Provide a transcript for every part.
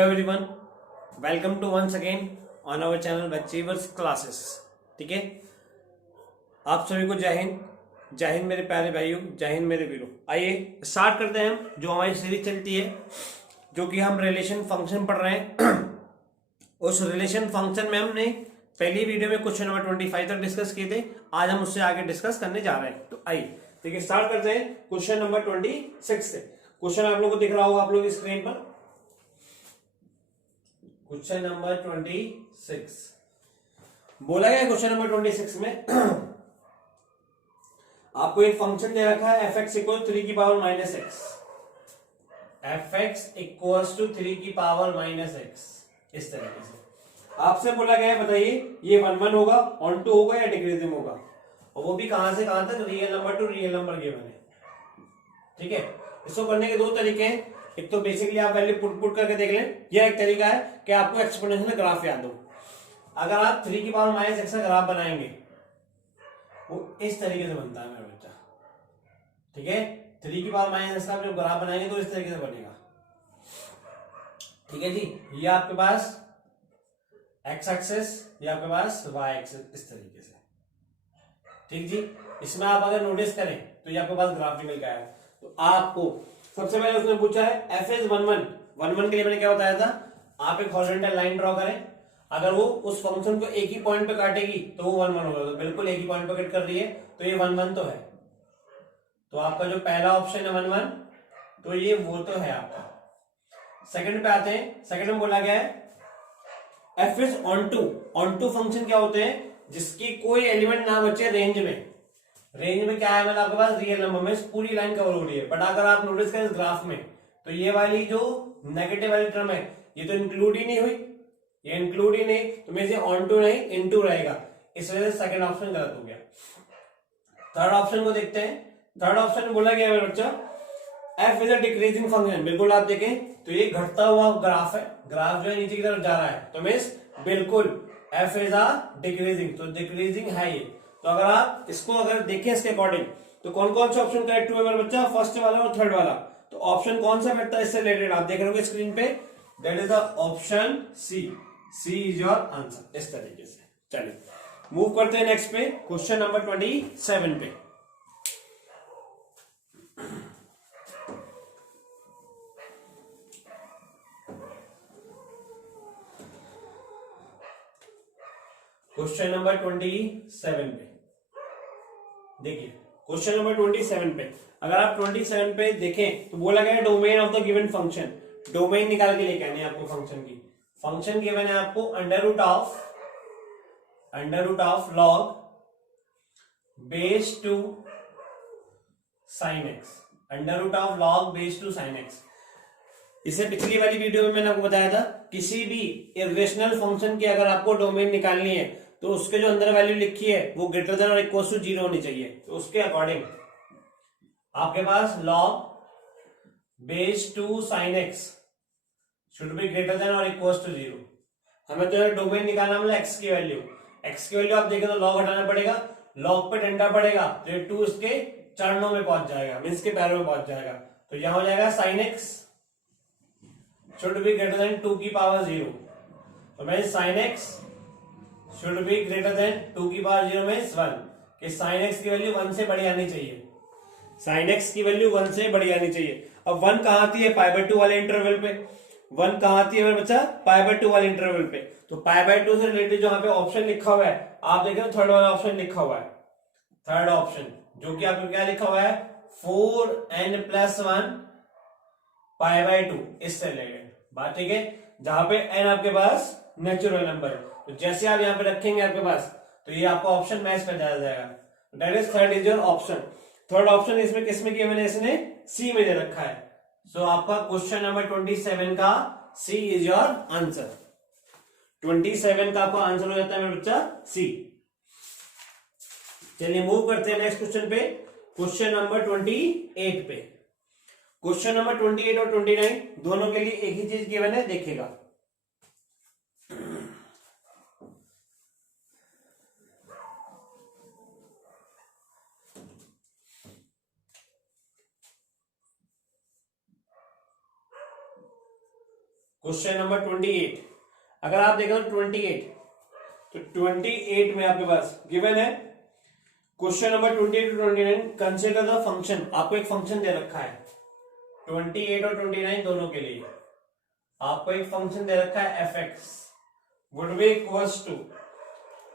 Hello everyone, welcome to once again on our channel achievers classes. ठीक है, आप सभी को जय हिंद। जय हिंद मेरे प्यारे भाइयों, जय हिंद मेरे वीरों। आइए स्टार्ट करते हैं हम जो हमारी सीरीज चलती है, जो कि हम रिलेशन फंक्शन पढ़ रहे हैं। उस रिलेशन फंक्शन में हमने पहली वीडियो में क्वेश्चन नंबर 25 तक डिस्कस किए थे। आज हम उससे आगे डिस्कस करने जा रहे हैं। तो आइए देखिए, स्टार्ट करते हैं क्वेश्चन नंबर 26 से। क्वेश्चन आप लोगों को दिख रहा होगा आप लोग स्क्रीन पर। क्वेश्चन नंबर 26 बोला गया, क्वेश्चन नंबर 26 में आपको एक फंक्शन दे रखा है f(x = 3 की पावर माइनस x), f(x = 3 की पावर माइनस x। इस तरीके से आपसे बोला गया है, बताइए ये 1 1 होगा, ऑन टू होगा या डिक्रीजिंग होगा, और वो भी कहां से कहां तक, real number two real number given है। ठीक है, इसको करने के दो तरीके हैं। एक तो बेसिकली आप वैल्यू पुट करके देख लें, यह एक तरीका है कि आपको एक्सपोनेंशियल ग्राफ याद हो। अगर आप 3 की पावर माइनस x का ग्राफ बनाएंगे, वो इस तरीके से बनता है मेरा बच्चा। ठीक है, 3 की पावर माइनस का जब ग्राफ बनाएंगे तो इस तरीके से बनेगा। ठीक है जी, ये आपके पास x एक्सिस, ये आपके पास y एक्सिस, इस तरीके से। ठीक जी, इसमें आप अगर नोटिस करें तो ये आपके पास ग्राफ निकल गया है। तो आपको सबसे पहले उसने पूछा है f इज 1 1 1 1 के लिए मैंने क्या बताया था, आप एक हॉरिजॉन्टल लाइन ड्रॉ करें। अगर वो उस फंक्शन को एक ही पॉइंट पे काटेगी तो वो 1 1 होगा। तो बिल्कुल एक ही पॉइंट पे कट कर रही है, तो ये 1 1 तो है। तो आपका जो पहला ऑप्शन है 1 1, तो ये वो तो है आपका। सेकंड पे आते हैं। सेकंड में बोला गया है f is onto. Onto function क्या होते हैं, जिसकी कोई एलिमेंट ना बचे रेंज में। रेंज में क्या है, मतलब आपके पास रियल नंबर में पूरी लाइन कवर हो रही है। बट अगर आप नोटिस करें इस ग्राफ में, तो ये वाली जो नेगेटिव वाली टर्म है, ये तो इंक्लूड ही नहीं हुई, ये इंक्लूड ही नहीं, तो मेरे से ऑन टू नहीं इनटू रहेगा। इस वजह से सेकंड ऑप्शन गलत हो गया। थर्ड ऑप्शन को देखते हैं। थर्ड ऑप्शन में बोला गया है बच्चा f is a decreasing function. बिल्कुल आप देखें तो ये घटता हुआ ग्राफ है, ग्राफ जो है नीचे की तरफ जा रहा है, तो मींस बिल्कुल f इज अ डिक्रीजिंग, तो डिक्रीजिंग है ये। तो अगर आप इसको अगर देखें इसके अकॉर्डिंग, तो कौन कौन सा ऑप्शन करेक्ट हुआ मेरा बच्चा, फर्स्ट वाला और थर्ड वाला। तो ऑप्शन कौन सा बैठता है इससे रिलेटेड, आप देख रहे हो स्क्रीन पे, that is the option C. C is your answer. इस तरीके से चलिए मूव करते हैं नेक्स्ट पे, क्वेश्चन नंबर 27 पे। क्वेश्चन नंबर 27 पे देखिए, क्वेश्चन नंबर 27 पे अगर आप 27 पे देखें तो बोला गया है domain of the given function. Domain निकाल के लेके आनी है आपको फंक्शन की। फंक्शन गिवन है आपको under root of log base two sine X. Under root of log base two sine X. इसे पिछली वाली वीडियो में मैंने आपको बताया था, किसी भी इरेशनल फंक्शन की अगर आपको डोमेन निकालनी है तो उसके जो अंदर वैल्यू लिखी है वो ग्रेटर देन और इक्वल टू 0 होनी चाहिए। तो उसके अकॉर्डिंग आपके पास log base two sine x should be greater than और इक्वल टू 0। हमें तो डोमेन निकालना मतलब एक्स की वैल्यू। एक्स की वैल्यू आप देखें तो लॉग हटाना पड़ेगा, लॉग पे डंडा पड़ेगा तो ये 2 इसके चरणों में पहुंच जाएगा, मीन्स के पैरों में पहुंच जाएगा। तो यहां हो जाएगा sign x should be greater then 2 की पावर 0। तो मैं sign x should be greater then 2 की पावर 0 में 1, कि साइन एक्स की वैल्यू 1 से बड़ी आनी चाहिए। साइन एक्स की वैल्यू 1 से बड़ी आनी चाहिए। अब 1 कहां आती है, π/2 वाले इंटरवल पे। 1 कहां आती है मेरा बच्चा, π/2 वाले इंटरवल पे। तो π/2 से रिलेटेड जो यहाँ पे ऑप्शन लिखा हुआ है, आप देखें तो थर्ड वाला ऑप्शन लिखा हुआ है। थर्ड ऑप्शन जो कि आपको क्या लिखा हुआ है, 4n+1 π/2, इससे रिलेटेड बात। ठीक है, जहां पे n आपके पास नेचुरल नंबर है, तो जैसे आप यहाँ पे रखेंगे आपके पास, तो ये आपका ऑप्शन मैच कर जाएगा। That is third is your option. Third option इसमें किसमें किया मैंने, इसने सी में दे रखा है। सो आपका क्वेश्चन नंबर 27 का सी इज योर आंसर। 27 का आपका आंसर हो जाता है मेरा बच्चा सी। चलिए मूव करते हैं नेक्स्ट क्वेश्चन पे, क्वेश्चन नंबर 28 पे। क्वेश्चन नंबर 28 और 29 दोनों के लिए एक ही चीज गिवन है, देखिएगा। Question number 28। अगर आप देखो 28, तो 28 में आपके पास गिवन है question number 28 to 29, consider the function. आपको एक फंक्शन दे रखा है 28 और 29 दोनों के लिए। आपको एक फंक्शन दे रखा है F X would be equals to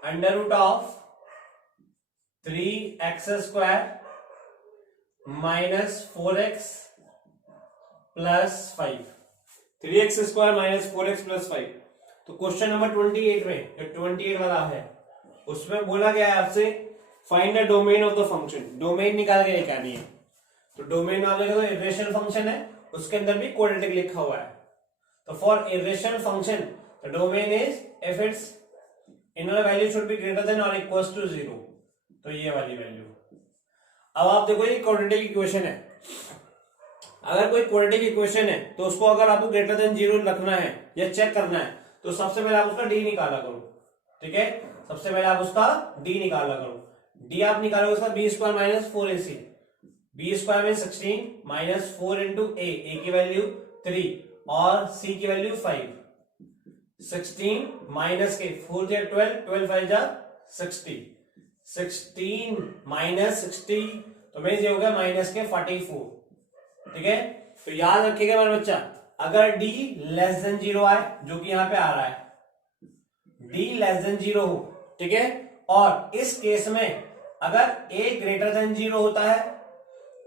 under root of 3x² minus 4x plus 5, 3x² minus 4x plus 5। तो क्वेश्चन नंबर 28 में, जो 28 वाला है, उसमें बोला गया है आपसे find the domain of the function. Domain निकाल के क्या नहीं है, तो डोमेन में आप देखो तो इरेशनल फंक्शन है, उसके अंदर भी क्वाड्रेटिक लिखा हुआ है। तो for irrational function the domain is if it's inner value should be greater than और इक्वल्स टू 0, तो ये वाली वैल्यू। अब आप देखो ये क्वाड्रेटिक इक्वेशन है। अगर कोई क्वाड्रेटिक इक्वेशन है तो उसको अगर आपको ग्रेटर देन 0 रखना है या चेक करना है, तो सबसे पहले आप उसका डी निकाला करो। ठीक है, सबसे पहले आप उसका डी निकाला करो। डी आप निकालोगे उसका b² माइनस 4ac, b² में 16 माइनस 4 इंटू ए की वैल्यू 3 और c की वैल्यू 5। 16 माइनस के 4 से 12, 12 5 जा 60, 16 माइनस 60 तो मीन्स ये हो गया माइनस के 44। ठीक है, तो याद रखिएगा मेरा बच्चा, अगर d लेस देन 0 आए, जो कि यहां पे आ रहा है, d लेस देन 0 हो, ठीक है, और इस केस में अगर a ग्रेटर देन 0 होता है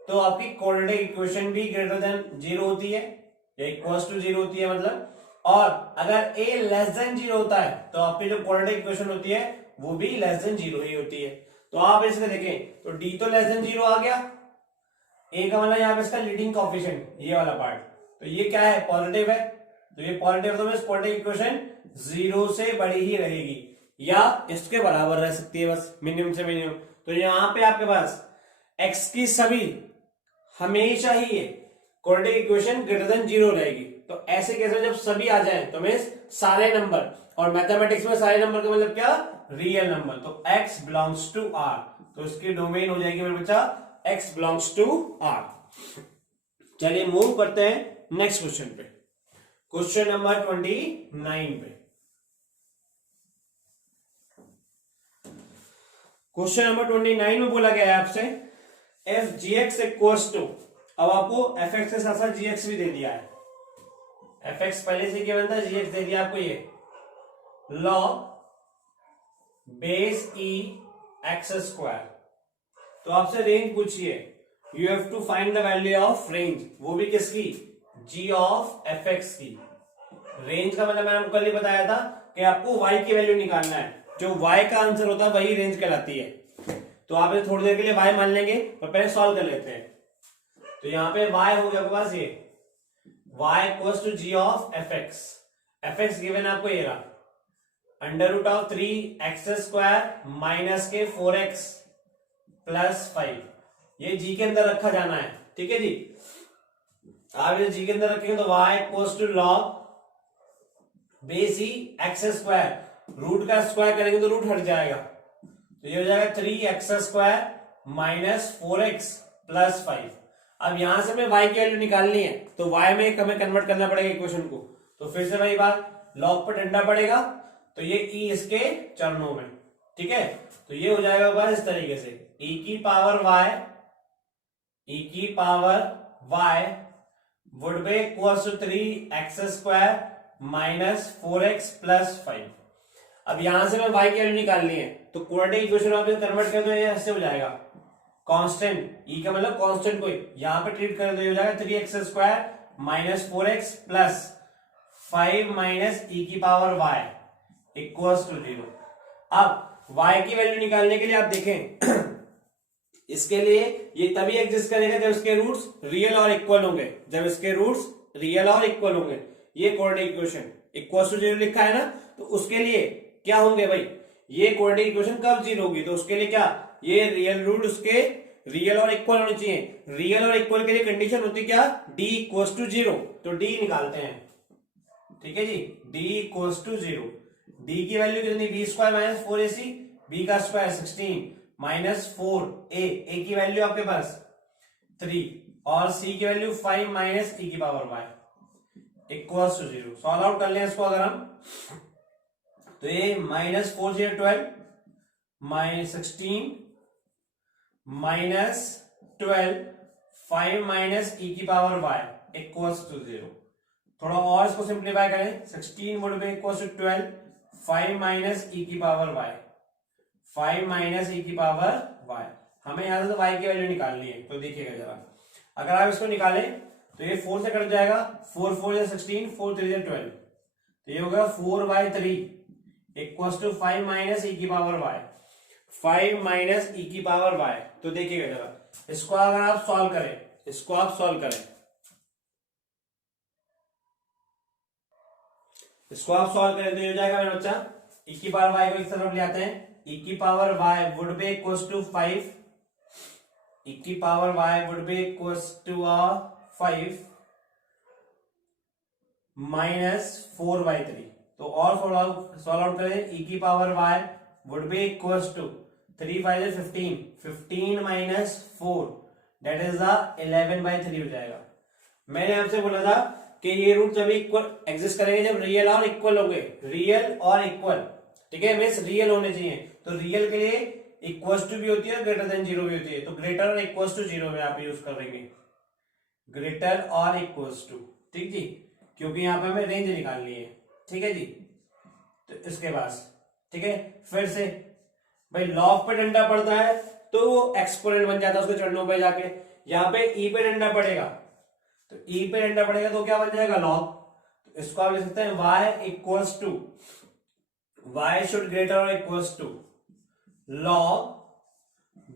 तो आपकी क्वाड्रेटिक इक्वेशन भी ग्रेटर देन 0 होती है या इक्वल्स टू 0 होती है मतलब। और अगर a लेस देन 0 होता है तो आपकी जो क्वाड्रेटिक इक्वेशन होती है वो भी लेस देन 0 ही होती है। तो आप इसमें देखें तो d तो लेस देन 0 आ गया, a का मतलब यहाँ पे इसका लीडिंग कोएफिशिएंट ये वाला पार्ट, तो ये क्या है, पॉजिटिव है, तो ये पॉजिटिव तो इस क्वाड्रेटिक इक्वेशन 0 से बड़ी ही रहेगी या इसके बराबर रह सकती है, बस मिनिमम से मिनिमम। तो यहाँ पे आपके पास x की सभी हमेशा ही ये क्वाड्रेटिक इक्वेशन ग्रेटर देन 0 रहेगी। तो ऐसे केस में जब सभी आ जाए तो मींस सारे नंबर, और मैथमेटिक्स में सारे नंबर का मतलब क्या, रियल नंबर। तो x बिलोंग्स टू r, तो इसकी डोमेन हो जाएगी मेरे बच्चा x बिलोंग्स टू r। चलिए मूव करते हैं नेक्स्ट क्वेश्चन पे, क्वेश्चन नंबर 29 पे। क्वेश्चन नंबर 29 में बोला गया है आपसे F G X equals to, अब आपको एफ एक्स के साथ साथ जी एक्स भी दे दिया है। एफ एक्स पहले से क्या बनता है, जी एक्स दे दिया आपको, ये log base E X square. तो आपसे रेंज पूछिए, you have to find the value of range, वो भी किसकी, जी ऑफ एफ एक्स की। रेंज का मतलब मैंने आपको कल ही बताया था कि आपको y की वैल्यू निकालना है, जो y का आंसर होता है वही रेंज कहलाती है। तो आप इसे थोड़ी देर के लिए y मान लेंगे और पहले सॉल्व कर लेते हैं। तो यहाँ पे y हो गया आपके पास ये y equals to G of F X. F X given आपको ये रहा under root of 3x² minus के 4x प्लस 5, ये जी के अंदर रखा जाना है। ठीक है जी, आप ये जी के अंदर रखेंगे तो y equals to log base ही x², रूट का स्क्वायर करेंगे तो रूट हट जाएगा, तो ये हो जाएगा 3x² माइनस 4x प्लस 5। अब यहां से हमें y की वैल्यू निकालनी है, तो y में हमें कन्वर्ट करना पड़ेगा इक्वेशन को। तो फिर से वही बात, लॉग पर डंडा पड़ेगा, तो ये e इसके चरणों में। ठीक है, तो ये हो जाएगा बस इस तरीके से, e की power y would be equals to 3x² minus 4x plus 5। अब यहां से मैं y की वैल्यू निकालनी है, तो क्वाड्रेटिक इक्वेशन आप कन्वर्ट कर दो, ये ऐसे हो जाएगा कांस्टेंट, e का मतलब कांस्टेंट को यहां पे ट्रीट कर दो, ये हो जाएगा 3x² minus 4x plus 5 minus e की पावर y इक्वल्स टू 0। अब y की वैल्यू निकालने के लिए आप देखें इसके लिए ये तभी एग्जिस्ट करेगा जब इसके रूट्स रियल और इक्वल होंगे, जब इसके रूट्स रियल और इक्वल होंगे। ये क्वाड्रेटिक इक्वेशन इक्वल्स टू 0 लिखा है ना, तो उसके लिए क्या होंगे भाई, ये क्वाड्रेटिक इक्वेशन कब 0 होगी, तो उसके लिए क्या, ये रियल रूट उसके रियल और इक्वल होने चाहिए। रियल और इक्वल के लिए कंडीशन होती क्या, d इक्वल्स टू 0, तो d निकालते हैं। ठीक है जी, d इक्वल्स टू 0, d की वैल्यू कितनी, b² माइनस 4ac, b का स्क्वायर 16 माइनस 4a, a की वैल्यू आपके पास 3 और c की वैल्यू 5 माइनस e की power y। Equals to 0। Solve out कर लें इसको अगर हम, तो ये minus 4 0 12 minus 16 minus 12 5 minus e की पावर y इक्वल्स टू 0। थोड़ा और इसको सिंप्लीफाई करें, 16 would be equals to 12 5 minus e की पावर y 5 माइनस e की पावर y। हमें यहां से तो y की वैल्यू निकालनी है, तो देखिएगा जरा, अगर आप इसको निकालें तो ये 4 से कट जाएगा, 4 4 या 16 4 3 या 12, तो ये होगा 4/3 इक्वल्स टू 5 माइनस e की पावर y 5 माइनस e की पावर y। तो देखिएगा जरा, इसको अगर आप सॉल्व करें, इसको आप सॉल्व करें, इसको आप सॉल्व करें तो ये हो जाएगा मेरा बच्चा, e की पावर y को एक तरफ ले आते हैं, e की power y would be equals to 5, e की power y would be equals to 5 minus 4/3। तो और सॉल्व आउट करें, e की power y would be equals to 3 5 15 15 minus 4 that is the 11/3 हो जाएगा। मैंने आपसे बोला था कि ये रूट जब इक्वल एग्जिस्ट करेंगे जब रियल और इक्वल होंगे, रियल और इक्वल, ठीक है, मींस रियल होने चाहिए। तो रियल के लिए इक्वल्स टू भी होती है, ग्रेटर देन 0 भी होती है, तो ग्रेटर और इक्वल्स टू 0 में आप यूज करेंगे, ग्रेटर और इक्वल्स टू, ठीक जी, क्योंकि यहां पे हमें रेंज निकालनी है, ठीक है जी। तो इसके बाद ठीक है, फिर से भाई लॉग पे डंडा पड़ता है तो वो एक्सपोनेंट बन जाता है उसके चरणों पे जाके, यहाँ पे ई पे डंडा पड़ेगा, तो ई पे डंडा पड़ेगा तो क्या बन जाएगा लॉग। तो इसको आप लिख सकते हैं y equals to, y should greater और equals to log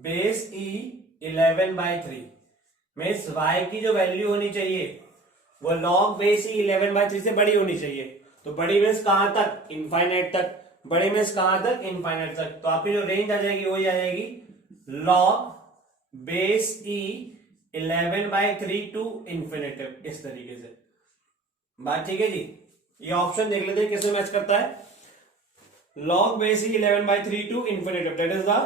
base E 11/3। Means y की जो वैल्यू होनी चाहिए वो लॉग बेस ई 11/3 से बड़ी होनी चाहिए। तो बड़ी मीन्स कहां तक, इनफाइनाइट तक, बड़ी मीन्स कहां तक, इनफाइनाइट तक। तो आपकी जो रेंज आ जाएगी वही आ जाएगी log base E 11/3 to infinitive, इस तरीके से। बात ठीक है जी। ये ऑप्शन देख लेते हैं किससे मैच करता है, log base E 11/3 to infinitive, that is the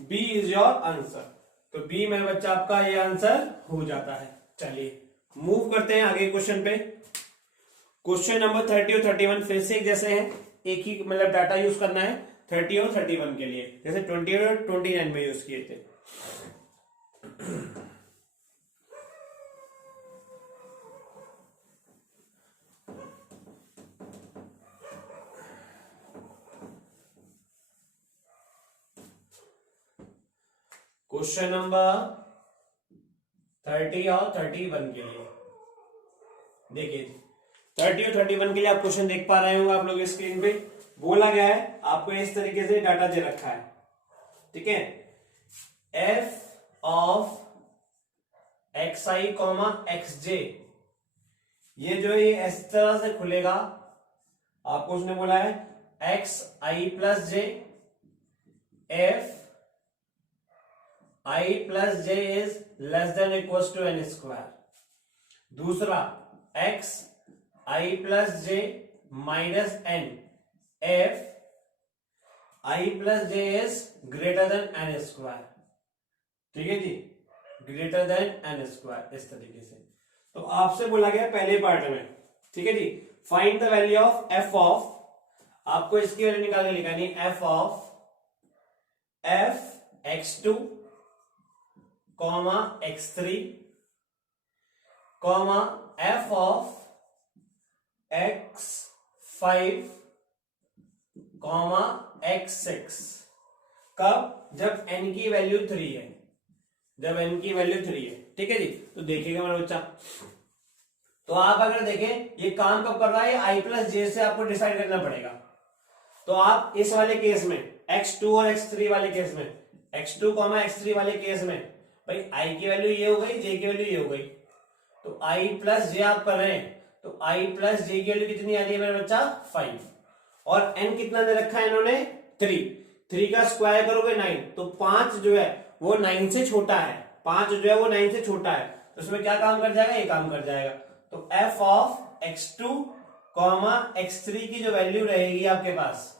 B is your answer. तो बी मेरे बच्चा आपका ये आंसर हो जाता है। चलिए मूव करते हैं आगे क्वेश्चन पे। क्वेश्चन नंबर 30 और 31 फिर से एक जैसे हैं, एक ही मतलब डाटा यूज करना है 30 और 31 के लिए, जैसे 20 और 29 में यूज किए थे। क्वेश्चन नंबर 30 और 31 के लिए देखिए, 30 और 31 के लिए आप क्वेश्चन देख पा रहे होंगे आप लोग स्क्रीन पे। बोला गया है आपको इस तरीके से डाटा दे रखा है, ठीक है, f of x i comma x j, ये जो है ये इस तरह से खुलेगा। आपको उसने बोला है x i plus j f i plus j is less than equal to n square. दूसरा x i plus j minus n f i plus j is greater than n square, ठीक है जी, ग्रेटर देन एन स्क्वायर, इस तरीके से। तो आपसे बोला गया पहले पार्ट में, ठीक है जी, find the value of f of, आपको इसकी वैल्यू निकाल के लिखानी है f of f x2 comma x3 comma f of x5 comma x6। कब, जब n की वैल्यू 3 है, जब n की वैल्यू 3 है, ठीक है जी। तो देखिएगा मेरा बच्चा, तो आप अगर देखें ये काम कब कर रहा है, आई प्लस जे से आपको डिसाइड करना पड़ेगा। तो आप इस वाले केस में x2 और x3 वाले केस में, x2 कॉमा x3 वाले केस में भाई i की वैल्यू ये हो गई, j की वैल्यू ये हो गई, तो i प्लस जे आप कर रहे हैं, तो i प्लस जे की वैल्यू कितनी आ रही है मेरा बच्चा 5, और n कितना दे रखा है इन्होंने 3 का स्क्वायर करोगे 9, तो 5 जो है वो 9 से छोटा है, 5 जो है वो 9 से छोटा है, तो उसमें क्या काम कर जाएगा, ये काम कर जाएगा। तो f of x2 comma x3 की जो वैल्यू रहेगी आपके पास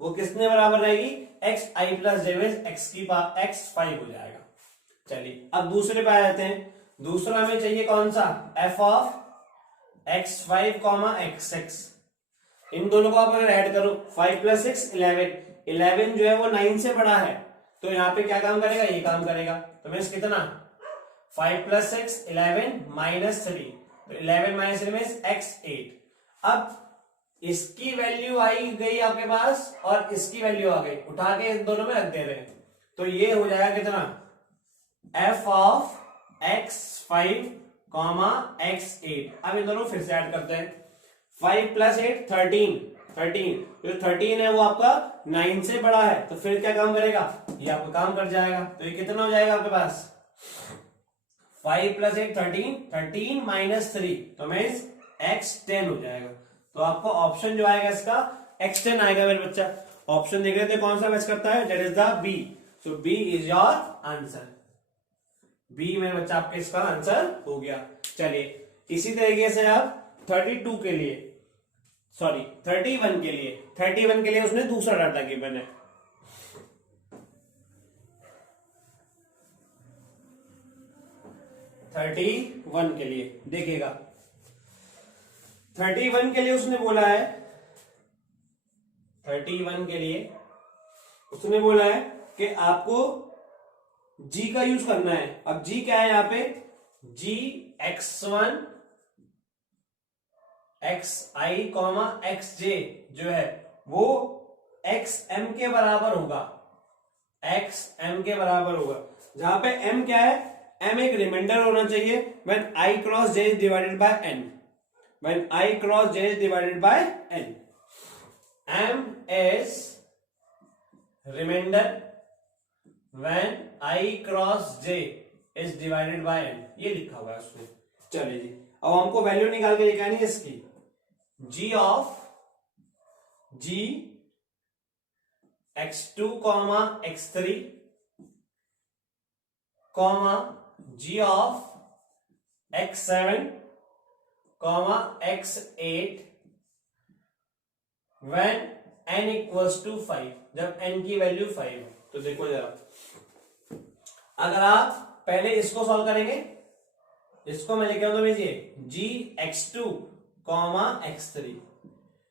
वो किसने बराबर रहेगी, x i plus J x की पावर x5 हो जाएगा। चलिए अब दूसरे पे आ जाते हैं। दूसरा हमें चाहिए कौन सा, f of x5 comma x6, इन दोनों को आप अगर ऐड करो 5 प्लस 6 11, 11 जो है वो 9 से बड़ा है, तो यहाँ पे क्या काम करेगा, ये काम करेगा। तो मीन्स कितना, 5 प्लस 6 11 माइनस 3, तो 11 माइनस 3 मीन्स x8। अब इसकी वैल्यू आई गई आपके पास और इसकी वैल्यू आ गई, उठा के इन दोनों में रख दे रहे हैं, तो ये हो जाएगा कितना, f of x5 comma x8। अब इन दोनों फिर से ऐड करते हैं, 5 प्लस 8 13, 13, जो 13 है वो आपका 9 से बड़ा है, तो फिर क्या काम करेगा, ये आपका काम कर जाएगा। तो ये कितना हो जाएगा आपके पास, 5 प्लस 8 13, 13 माइनस 3, तो मीन्स x10 हो जाएगा। तो आपको ऑप्शन जो आएगा इसका x10 आएगा मेरे बच्चा। ऑप्शन देख रहे थे कौन सा मैच करता है, that is the B. So B is your answer, B मेरे बच्चा आपके इसका आंसर हो गया। चलिए इसी तरीके से आप 32 के लिए, सॉरी 31 के लिए, 31 के लिए उसने दूसरा डाटा गिवन है। थर्टी वन के लिए देखिएगा, 31 के लिए उसने बोला है, 31 के लिए उसने बोला है कि आपको g का यूज करना है। अब g क्या है यहाँ पे, g x1 xi comma xj जो है वो xm के बराबर होगा, xm के बराबर होगा, जहां पे m क्या है, m एक रिमाइंडर होना चाहिए when I cross j is divided by n, when I cross j is divided by n, m is remainder when I cross j is divided by n, ये लिखा हुआ है उसमें। चलिए जी, अब हमको वैल्यू निकाल के लेके आनी है इसकी, g of g x2 comma x3 comma g of x7 comma x8 when n equals to 5, जब n की वैल्यू 5 है। तो देखो जरा, अगर आप पहले इसको सॉल्व करेंगे, इसको मैं लिख रहा हूं तो g x2 कॉमा x3,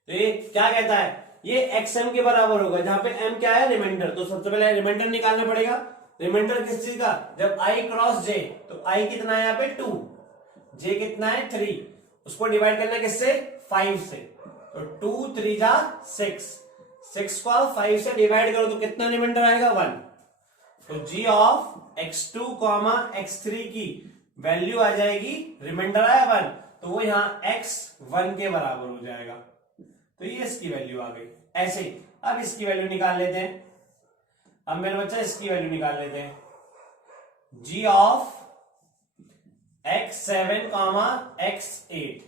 तो ये क्या कहता है, ये xm के बराबर होगा, जहां पे m क्या है, रिमाइंडर। तो सबसे पहले रिमाइंडर निकालना पड़ेगा। रिमाइंडर किस चीज का, जब i क्रॉस j, तो i कितना है यहाँ पे 2, j कितना है 3, उसको डिवाइड करना है किससे, 5 से, तो 2 3 जा 6, 6 को 5 से डिवाइड करो तो कितना रिमाइंडर आएगा 1। तो g of x2 comma x3 की वैल्यू आ जाएगी, रिमाइंडर आया 1, तो वो यहाँ x1 के बराबर हो जाएगा, तो ये इसकी वैल्यू आ गई। ऐसे ही अब इसकी वैल्यू निकाल लेते हैं। अब मेरे बच्चा इसकी वैल्यू निकाल लेते हैं, g of x7 comma x8,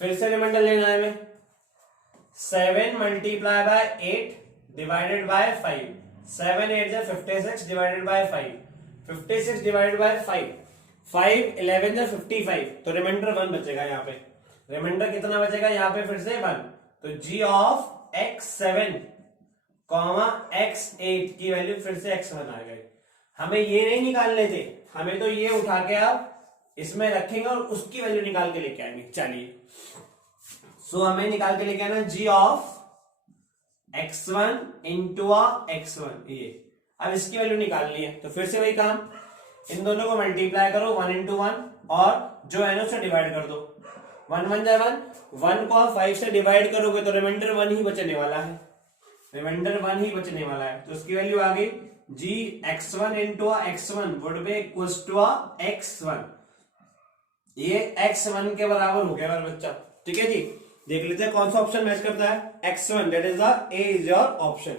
फिर से रिमाइंडर लेना है हमें, 7 मल्टीप्लाई बाय 8 डिवाइडेड बाय 5, 7 8 जा 56 डिवाइडेड बाय 5, 56 डिवाइडेड बाय 5, 5 11 जा 55, तो रिमाइंडर 1 बचेगा यहाँ पे। रिमाइंडर कितना बचेगा यहाँ पे, फिर से 1, तो g of x7 comma x8 की वैल्यू फिर से x1 आ गई। हमें ये नहीं निकालने थे, हमें तो ये उठा के आप इसमें रखेंगे और उसकी वैल्यू निकाल के लेके आएंगे। चलिए सो हमें निकाल के लेके आना g of x1 into x1, ये अब इसकी वैल्यू निकालनी है। तो फिर से वही काम, इन दोनों को मल्टीप्लाई करो 1 इंटू 1 और जो है ना उसे डिवाइड कर दो, 1 1 जा 1, 1 को आप 5 से डिवाइड करोगे तो रिमाइंडर 1 ही बचने वाला है, रिमाइंडर 1 ही बचने वाला है। तो उसकी वैल्यू आ गई g x1 into x1 would be equals to x1, ये x1 के बराबर हो गया मेरा बच्चा। ठीक है जी, देख लेते हैं कौन सा ऑप्शन मैच करता है, x1, that is the A is your option,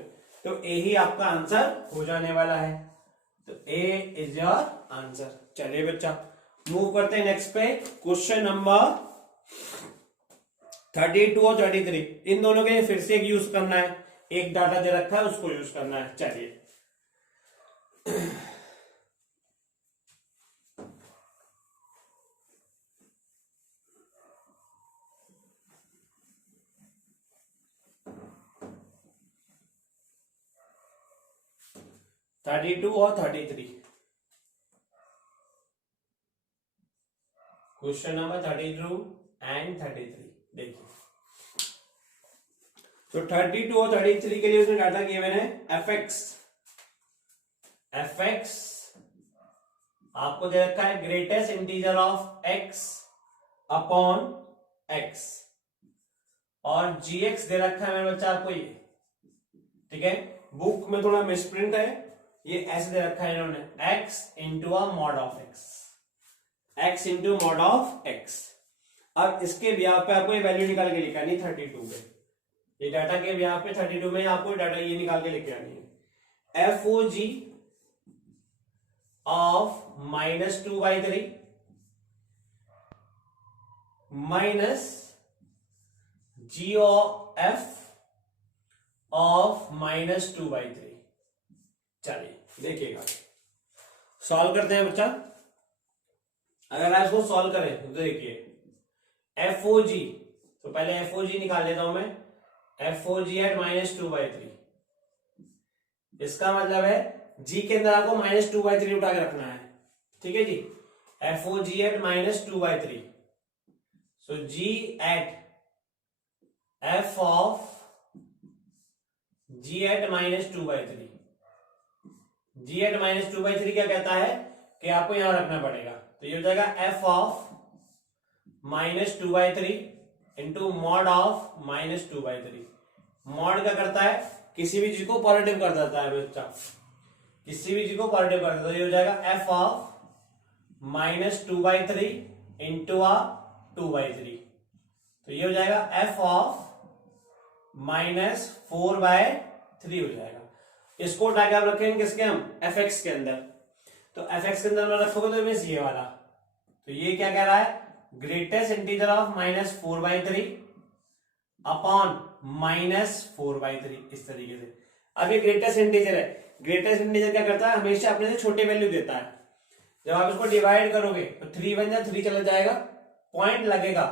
तो ए ही आपका आंसर हो जाने वाला है, तो ए इज योर आंसर। चलिए बच्चा मूव करते हैं नेक्स्ट पे, क्वेश्चन नंबर 32 और 33, इन दोनों के लिए फिर से एक यूज करना है, एक डाटा दे रखा है उसको यूज करना है। चलिए थर्टी टू और 33, क्वेश्चन नंबर 32 एंड 33। देखिए तो 32 और 33 के लिए उसने डाटा गिवन है एफ एक्स आपको दे रखा है greatest integer of x upon x, और जी एक्स दे रखा है मेरे बच्चा आपको ये, ठीक है। बुक में थोड़ा मिसप्रिंट है, ये ऐसे दे रखा है इन्होंने x into a mod of x, x into mod of x. अब इसके ब्याह पे आपको ये वैल्यू निकाल के लिखा नहीं 32 पे, ये डाटा के ब्याह पे 32 में आपको डाटा ये निकाल के लेके आनी है। F O G of -2/3 minus G O F of -2/3। चलिए देखिएगा, सॉल्व करते हैं बच्चा। अगर आप इसको सॉल्व करें तो देखिए एफ ओ जी, तो पहले एफ ओ जी निकाल लेता हूं मैं, एफ ओ जी एट -2/3। इसका मतलब है जी के अंदर आपको -2/3 उठा के रखना है, ठीक है जी। F O g at -2/3, so g at f of g at -2/3, g at -2/3 क्या कहता है कि आपको यहां रखना पड़ेगा, तो ये हो जाएगा F of -2/3 into mod of -2/3। Mod क्या करता है, किसी भी चीज को पॉजिटिव कर देता है बच्चा, किसी भी चीज को पॉजिटिव कर देता है। ये हो जाएगा एफ ऑफ -2/3 इंटू आ 2/3, तो ये हो जाएगा एफ ऑफ -4/3 हो जाएगा। इसको उठा के आप रखेंगे किसके, हम एफ एक्स के अंदर, तो एफ एक्स के अंदर में रखोगे तो मीन्स ये वाला, तो ये क्या कह रहा है ग्रेटेस्ट इंटीजर ऑफ -4/3 अपॉन -4/3, इस तरीके से। अब ये ग्रेटेस्ट इंटीजर है, ग्रेटेस्ट इंटीजर क्या करता है हमेशा अपने से छोटे वैल्यू देता है। जब आप इसको डिवाइड करोगे तो 3 बन जाए, 3 चला जाएगा, पॉइंट लगेगा,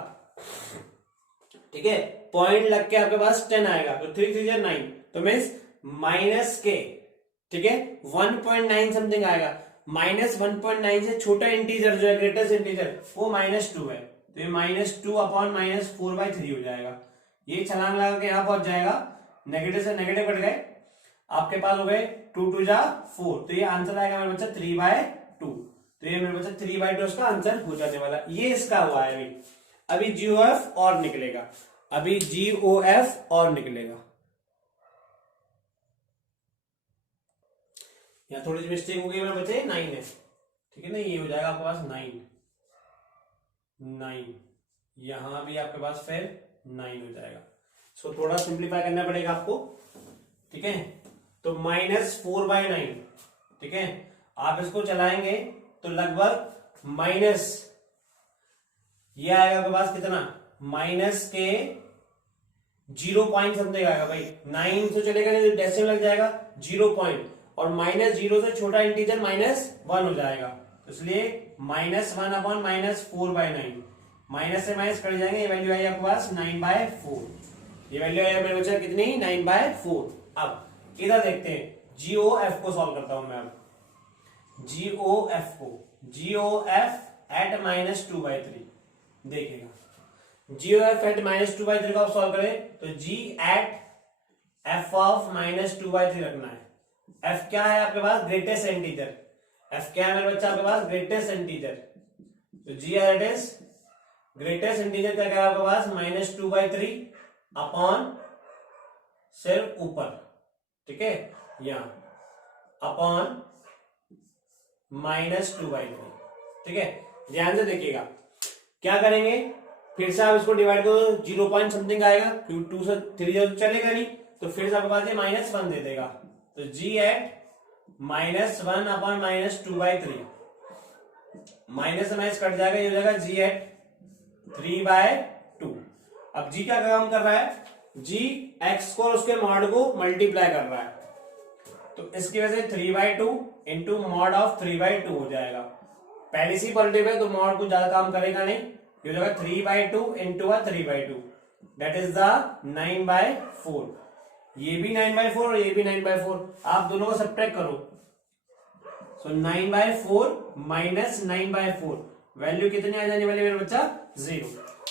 ठीक है, पॉइंट लग के आपके पास 10 आएगा, तो 3 3 9, तो मीन्स माइनस के, ठीक है, 1.9 समथिंग आएगा। -1.9 से छोटा इंटीजर जो है ग्रेटेस्ट इंटीजर वो -2 है, तो ये -2 अपॉन -4/3 हो जाएगा। ये छलांग लगा के यहां पहुंच जाएगा, नेगेटिव से नेगेटिव कट गए, आपके पास हो गए 2 2 जा 4, तो ये आंसर आएगा मेरे बच्चा 3/2, तो ये मेरे बच्चा 3/2 इसका आंसर हो जाने वाला। ये इसका हुआ है। अभी जीओएफ और निकलेगा, अभी जीओएफ और निकलेगा। यहाँ थोड़ी सी मिस्टेक हो गई मेरे बच्चे, 9 है, ठीक है ना, ये हो जाएगा आपके पास 9, यहां भी आपके पास फिर 9 हो जाएगा। सो थोड़ा सिंप्लीफाई करना पड़ेगा आपको, ठीक है, तो -4/9, ठीक है, आप इसको चलाएंगे तो लगभग माइनस ये आएगा आपके पास कितना, माइनस के 0 पॉइंट समथिंग आएगा भाई, 9 से चलेगा नहीं तो डेसिमल लग जाएगा 0 पॉइंट, और -0 से छोटा इंटीजर -1 हो जाएगा, तो इसलिए -1 अपॉन -4/9, माइनस से माइनस कट जाएंगे, ये वैल्यू आई आपके पास 9/4, ये वैल्यू आई मेरे बच्चा कितनी 9/4। अब इधर देखते हैं जीओएफ को सॉल्व करता हूं मैं, अब जीओएफ को, जीओएफ एट -2/3 देखिएगा, जीओएफ एट -2/3 को आप सॉल्व करें तो जी एट एफ ऑफ -2/3 रखना है। एफ क्या है आपके पास, ग्रेटेस्ट इंटीजर, एफ क्या है मेरे बच्चा आपके पास, ग्रेटेस्ट इंटीजर, तो जी एट इज ग्रेटेस्ट इंटीजर क्या कह आपके पास -2/3 अपॉन सिर्फ ऊपर, ठीक है, यहां अपॉन -2/3, ठीक है। ध्यान से देखिएगा क्या करेंगे, फिर से आप इसको डिवाइड करो, 0 पॉइंट समथिंग आएगा, 2 से 3 चलेगा नहीं, तो फिर से आपके पास ये -1 दे देगा, तो जी एट -1 अपॉन -2/3, माइनस से माइनस कट जाएगा, ये हो जाएगा जी एट 3/2। अब जी क्या काम कर रहा है, जी एक्स को और उसके मॉड को मल्टीप्लाई कर रहा है, तो इसकी वजह से 3/2 इंटू मॉड ऑफ 3/2 हो जाएगा। पहले से पॉजिटिव है तो मॉड को ज्यादा काम करेगा नहीं, ये हो जाएगा 3/2 इंटू 3/2, दैट इज द 9/4। ये भी 9/4 और ये भी 9/4, आप दोनों को सब्ट्रैक्ट करो, सो 9/4 माइनस 9/4, वैल्यू कितनी आ जाने वाली मेरा बच्चा 0।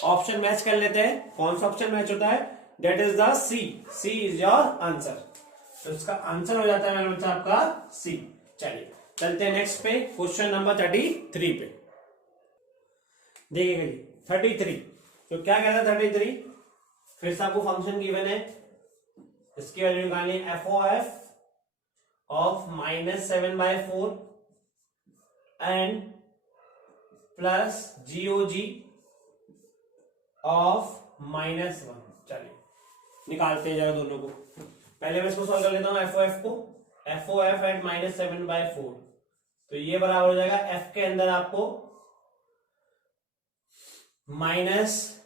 ऑप्शन मैच कर लेते हैं, कौन सा ऑप्शन मैच होता है, that is the C, C is your answer. तो इसका आंसर हो जाता है मेरा बच्चा आपका सी। चलिए चलते हैं नेक्स्ट पे, क्वेश्चन नंबर 33 पे। देखिएगा जी 33, तो क्या कहता है 33, फिर से आपको फंक्शन गिवन है, इसकी वैल्यू निकालनी है f of -7/4 and plus GOG of -1। चलिए निकालते हैं जरा दोनों को। पहले मैं इसको सॉल्व कर लेता हूं एफ को, एफ एट -7/4, तो ये बराबर हो जाएगा एफ के अंदर आपको माइनस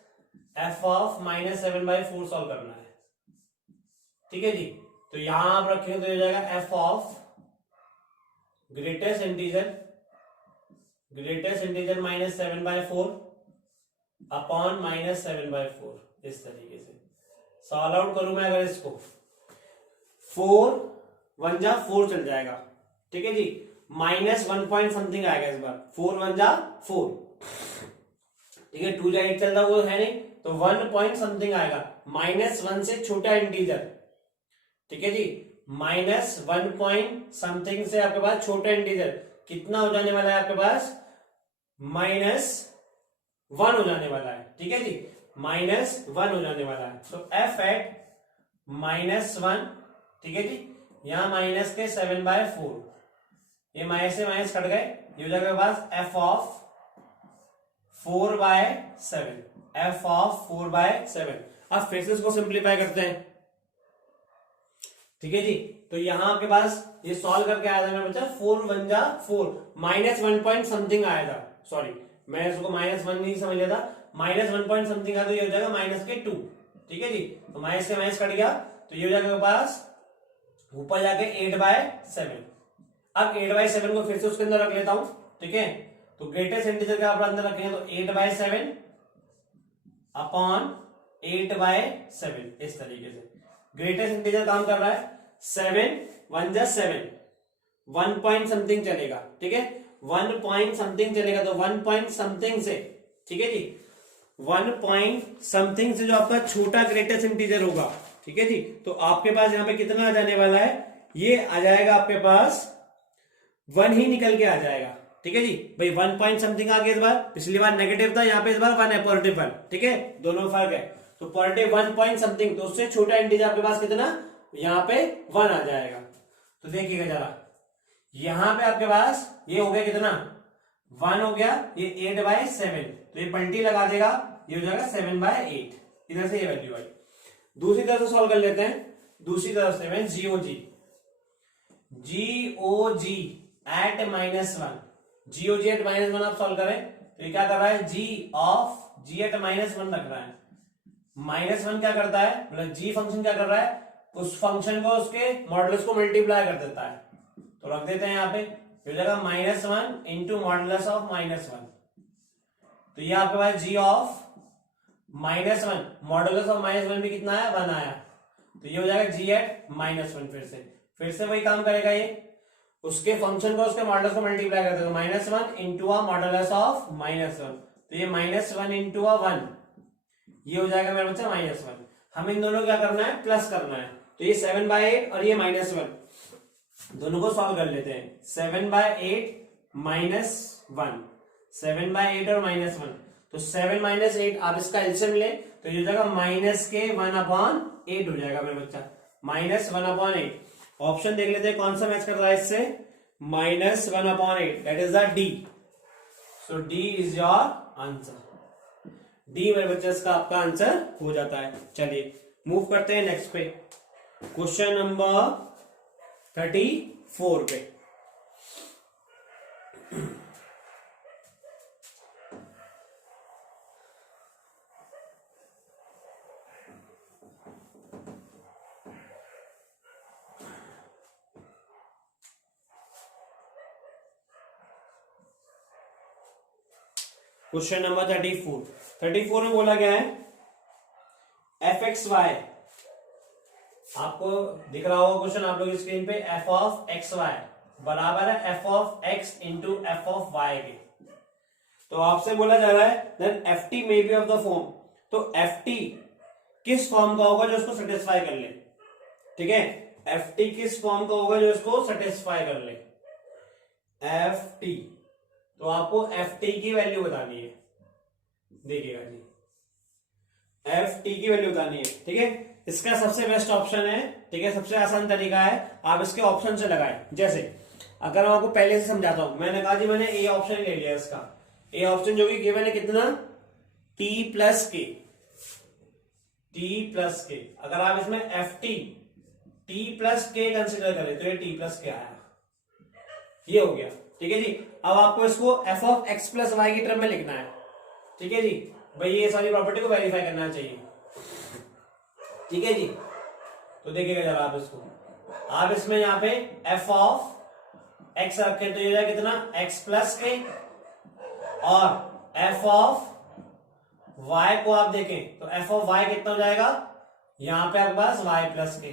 एफ ऑफ -7/4 सॉल्व करना है, ठीक है जी। तो यहां आप रखेंगे तो हो जाएगा F of greatest integer -7/4 upon -7/4, इस तरीके से सॉल्व आउट करूं मैं अगर इसको, 4 1 जा 4 चल जाएगा, ठीक है जी, -1 पॉइंट समथिंग आएगा इस बार, 4 1 जा 4, ठीक है, 2 जा 8 चल रहा वो है नहीं, तो 1 पॉइंट समथिंग आएगा, -1 से छोटा इंटीजर, ठीक है जी, -1 पॉइंट समथिंग से आपके पास छोटा इंटीजर कितना हो जाने वाला है आपके पास, -1 हो जाने वाला है, ठीक है जी, -1 हो जाने वाला है। तो एफ एट -1, ठीक है जी, यहां माइनस के 7/4, ये माइनस से माइनस कट गए, ये हो जाएगा पास एफ ऑफ 4/7, एफ ऑफ 4/7। अब फिर से इसको सिंप्लीफाई करते हैं, ठीक है जी। तो यहां आपके पास ये सॉल्व करके आया था मेरा बच्चा 4 1 जा 4, -1 पॉइंट समथिंग आया था, सॉरी मैं इसको -1 नहीं समझ लिया था, -1 पॉइंट समथिंग आया, तो ये हो जाएगा -2, ठीक है जी। तो माइनस से माइनस कट गया, तो ये हो जाएगा मेरे पास ऊपर जाके 8/7। अब 8/7 को फिर से उसके अंदर रख लेता हूं, ठीक है। तो ग्रेटेस्ट इंटीजर का अंदर रखेंगे तो 8/7 अपॉन 8/7, इस तरीके से ग्रेटेस्ट इंटीजर काम कर रहा है, 7 1 जा 7, 1 पॉइंट समथिंग चलेगा, ठीक है, 1 पॉइंट समथिंग चलेगा, तो 1 पॉइंट समथिंग से, ठीक है जी, 1 पॉइंट समथिंग से जो आपका छोटा ग्रेटेस्ट इंटीजर होगा, ठीक है जी, तो आपके पास यहां पे कितना आ जाने वाला है, ये आ जाएगा आपके पास 1 ही निकल के आ जाएगा, ठीक है जी भाई, 1 पॉइंट समथिंग आ गया इस बार, पिछली बार नेगेटिव था, यहाँ पे इस बार 1 है, पॉजिटिव 1, ठीक है, दोनों में फर्क है, तो पॉजिटिव 1 पॉइंट समथिंग, तो उससे छोटा इंटीजर आपके पास कितना, यहाँ पे 1 आ जाएगा। तो देखिएगा जरा, यहां पे आपके पास ये हो गया कितना, 1 हो गया, ये 8/7, तो ये पलटी लगा देगा, ये हो जाएगा 7/8, इधर से ये वैल्यू आई। दूसरी तरफ से सॉल्व कर लेते हैं, दूसरी तरफ से मैं GOG एट -1, GOG एट -1 आप सॉल्व करें, तो ये क्या कर रहा है, G एट -1 रख रहा है, -1 क्या करता है, मतलब G फंक्शन क्या कर रहा है, उस फंक्शन को उसके मॉडुलस को मल्टीप्लाई कर देता है, तो रख देते हैं यहाँ पे, हो जाएगा -1 इंटू मॉडुलस ऑफ -1, तो ये आपके पास G ऑफ -1, मॉडुलस ऑफ -1 भी कितना आया, 1 आया, तो ये हो जाएगा G एट -1, फिर से वही काम करेगा, ये उसके फंक्शन को उसके मॉडुलस को मल्टीप्लाई करते हैं, -1 इंटू आ मॉडुलस ऑफ -1, तो ये -1 इंटू 1, ये हो जाएगा मेरा बच्चा -1। हमें इन दोनों क्या करना है, प्लस करना है, तो ये 7/8 और ये -1, दोनों को सॉल्व कर लेते हैं, 7/8 -1, 7/8 और -1, तो 7 - 8 आप इसका एलसीएम ले, तो ये हो जाएगा -1/8 हो जाएगा मेरा बच्चा, -1/8। ऑप्शन देख लेते हैं कौन सा मैच कर रहा है इससे, -1/8, that is the D, so D is your answer, D मेरे बच्चे इसका आपका आंसर हो जाता है। चलिए मूव करते हैं नेक्स्ट पे, क्वेश्चन नंबर 34 पे। क्वेश्चन नंबर 34 में बोला गया है fxy, आपको दिख रहा होगा क्वेश्चन आप लोग स्क्रीन पे, f ऑफ xy बराबर है f of x into f of y के। तो आपसे बोला जा रहा है then F T may be of the form, तो एफ टी किस फॉर्म का होगा जो इसको सेटिस्फाई कर ले, ठीक है, एफ टी किस फॉर्म का होगा जो इसको सेटिस्फाई कर ले, एफ टी, तो आपको एफ टी की वैल्यू बतानी है, देखिएगा जी, एफ टी की वैल्यू बतानी है, ठीक है। इसका सबसे बेस्ट ऑप्शन है, ठीक है, सबसे आसान तरीका है, आप इसके ऑप्शन से लगाएं। जैसे अगर मैं आपको पहले से समझाता हूं, मैंने कहा जी मैंने ए ऑप्शन ले लिया इसका, ए ऑप्शन जो कि गिवन है कितना, टी प्लस के, टी प्लस के, अगर आप इसमें एफ टी टी प्लस के कंसिडर करें तो ये टी प्लस के आया, ये हो गया, ठीक है जी। अब आपको इसको F of X plus Y की टर्म में लिखना है, ठीक है जी, भाई ये सारी प्रॉपर्टी को वेरीफाई करना चाहिए, ठीक है जी। तो देखिएगा जरा आप इसको, आप इसमें यहाँ पे एफ ऑफ एक्स रखें तो ये जाए कितना, एक्स प्लस के, और एफ ऑफ वाई को आप देखें तो एफ ऑफ वाई कितना हो जाएगा, यहां पे आपके पास वाई प्लस के,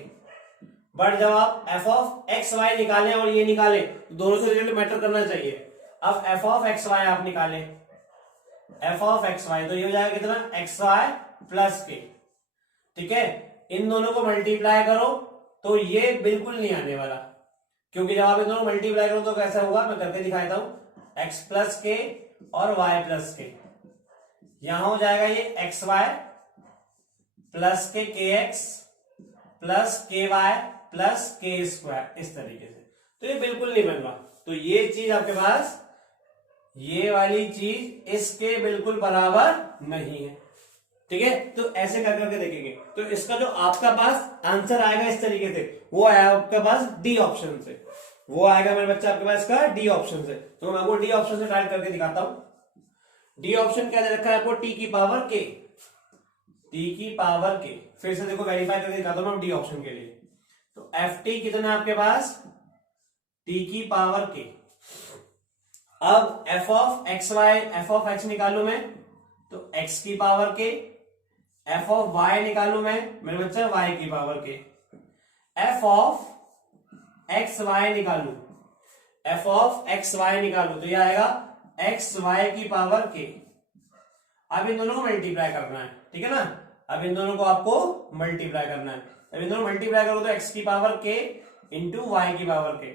बट जब आप एफ ऑफ एक्स वाई निकालें और ये निकालें तो दोनों से रिजल्ट मैटर करना चाहिए। अब एफ ऑफ एक्स वाई आप निकालें, एफ ऑफ एक्स वाई, तो ये हो जाएगा कितना, एक्स वाई प्लस के, ठीक है। इन दोनों को मल्टीप्लाई करो तो ये बिल्कुल नहीं आने वाला, क्योंकि जब आप इन दोनों मल्टीप्लाई करो तो कैसा होगा, मैं करके दिखाता हूं, एक्स प्लस के और वाई प्लस के, यहां हो जाएगा ये एक्स वाई प्लस के एक्स प्लस के वाई प्लस के स्क्वायर, इस तरीके से, तो ये बिल्कुल नहीं बन रहा। तो ये चीज आपके पास, ये वाली चीज इसके बिल्कुल बराबर नहीं है, ठीक है। तो ऐसे कर करके देखेंगे, तो इसका जो आपका पास आंसर आएगा इस तरीके से, वो आया आपके पास डी ऑप्शन से, वो आएगा मेरे बच्चा आपके पास का डी ऑप्शन से। तो मैं आपको डी ऑप्शन से ट्राई करके दिखाता हूं। डी ऑप्शन क्या दे रखा है आपको, टी की पावर के, टी की पावर के, फिर से देखो वेरीफाई करके दिखाता हूं डी ऑप्शन के लिए। तो एफ टी कितना है आपके पास, टी की पावर के। अब F of X Y, F of X निकालू मैं तो एक्स की पावर के, एफ ऑफ वाई निकालू मैं मेरे बच्चा वाई की पावर के, एफ ऑफ एक्स वाई निकालू, एफ ऑफ एक्स वाई निकालू तो ये आएगा एक्स वाई की पावर के। अब इन दोनों को मल्टीप्लाई करना है, ठीक है ना, अब इन दोनों को आपको मल्टीप्लाई करना है। अब इन दोनों मल्टीप्लाई करो तो एक्स की पावर के इंटू वाई की पावर के,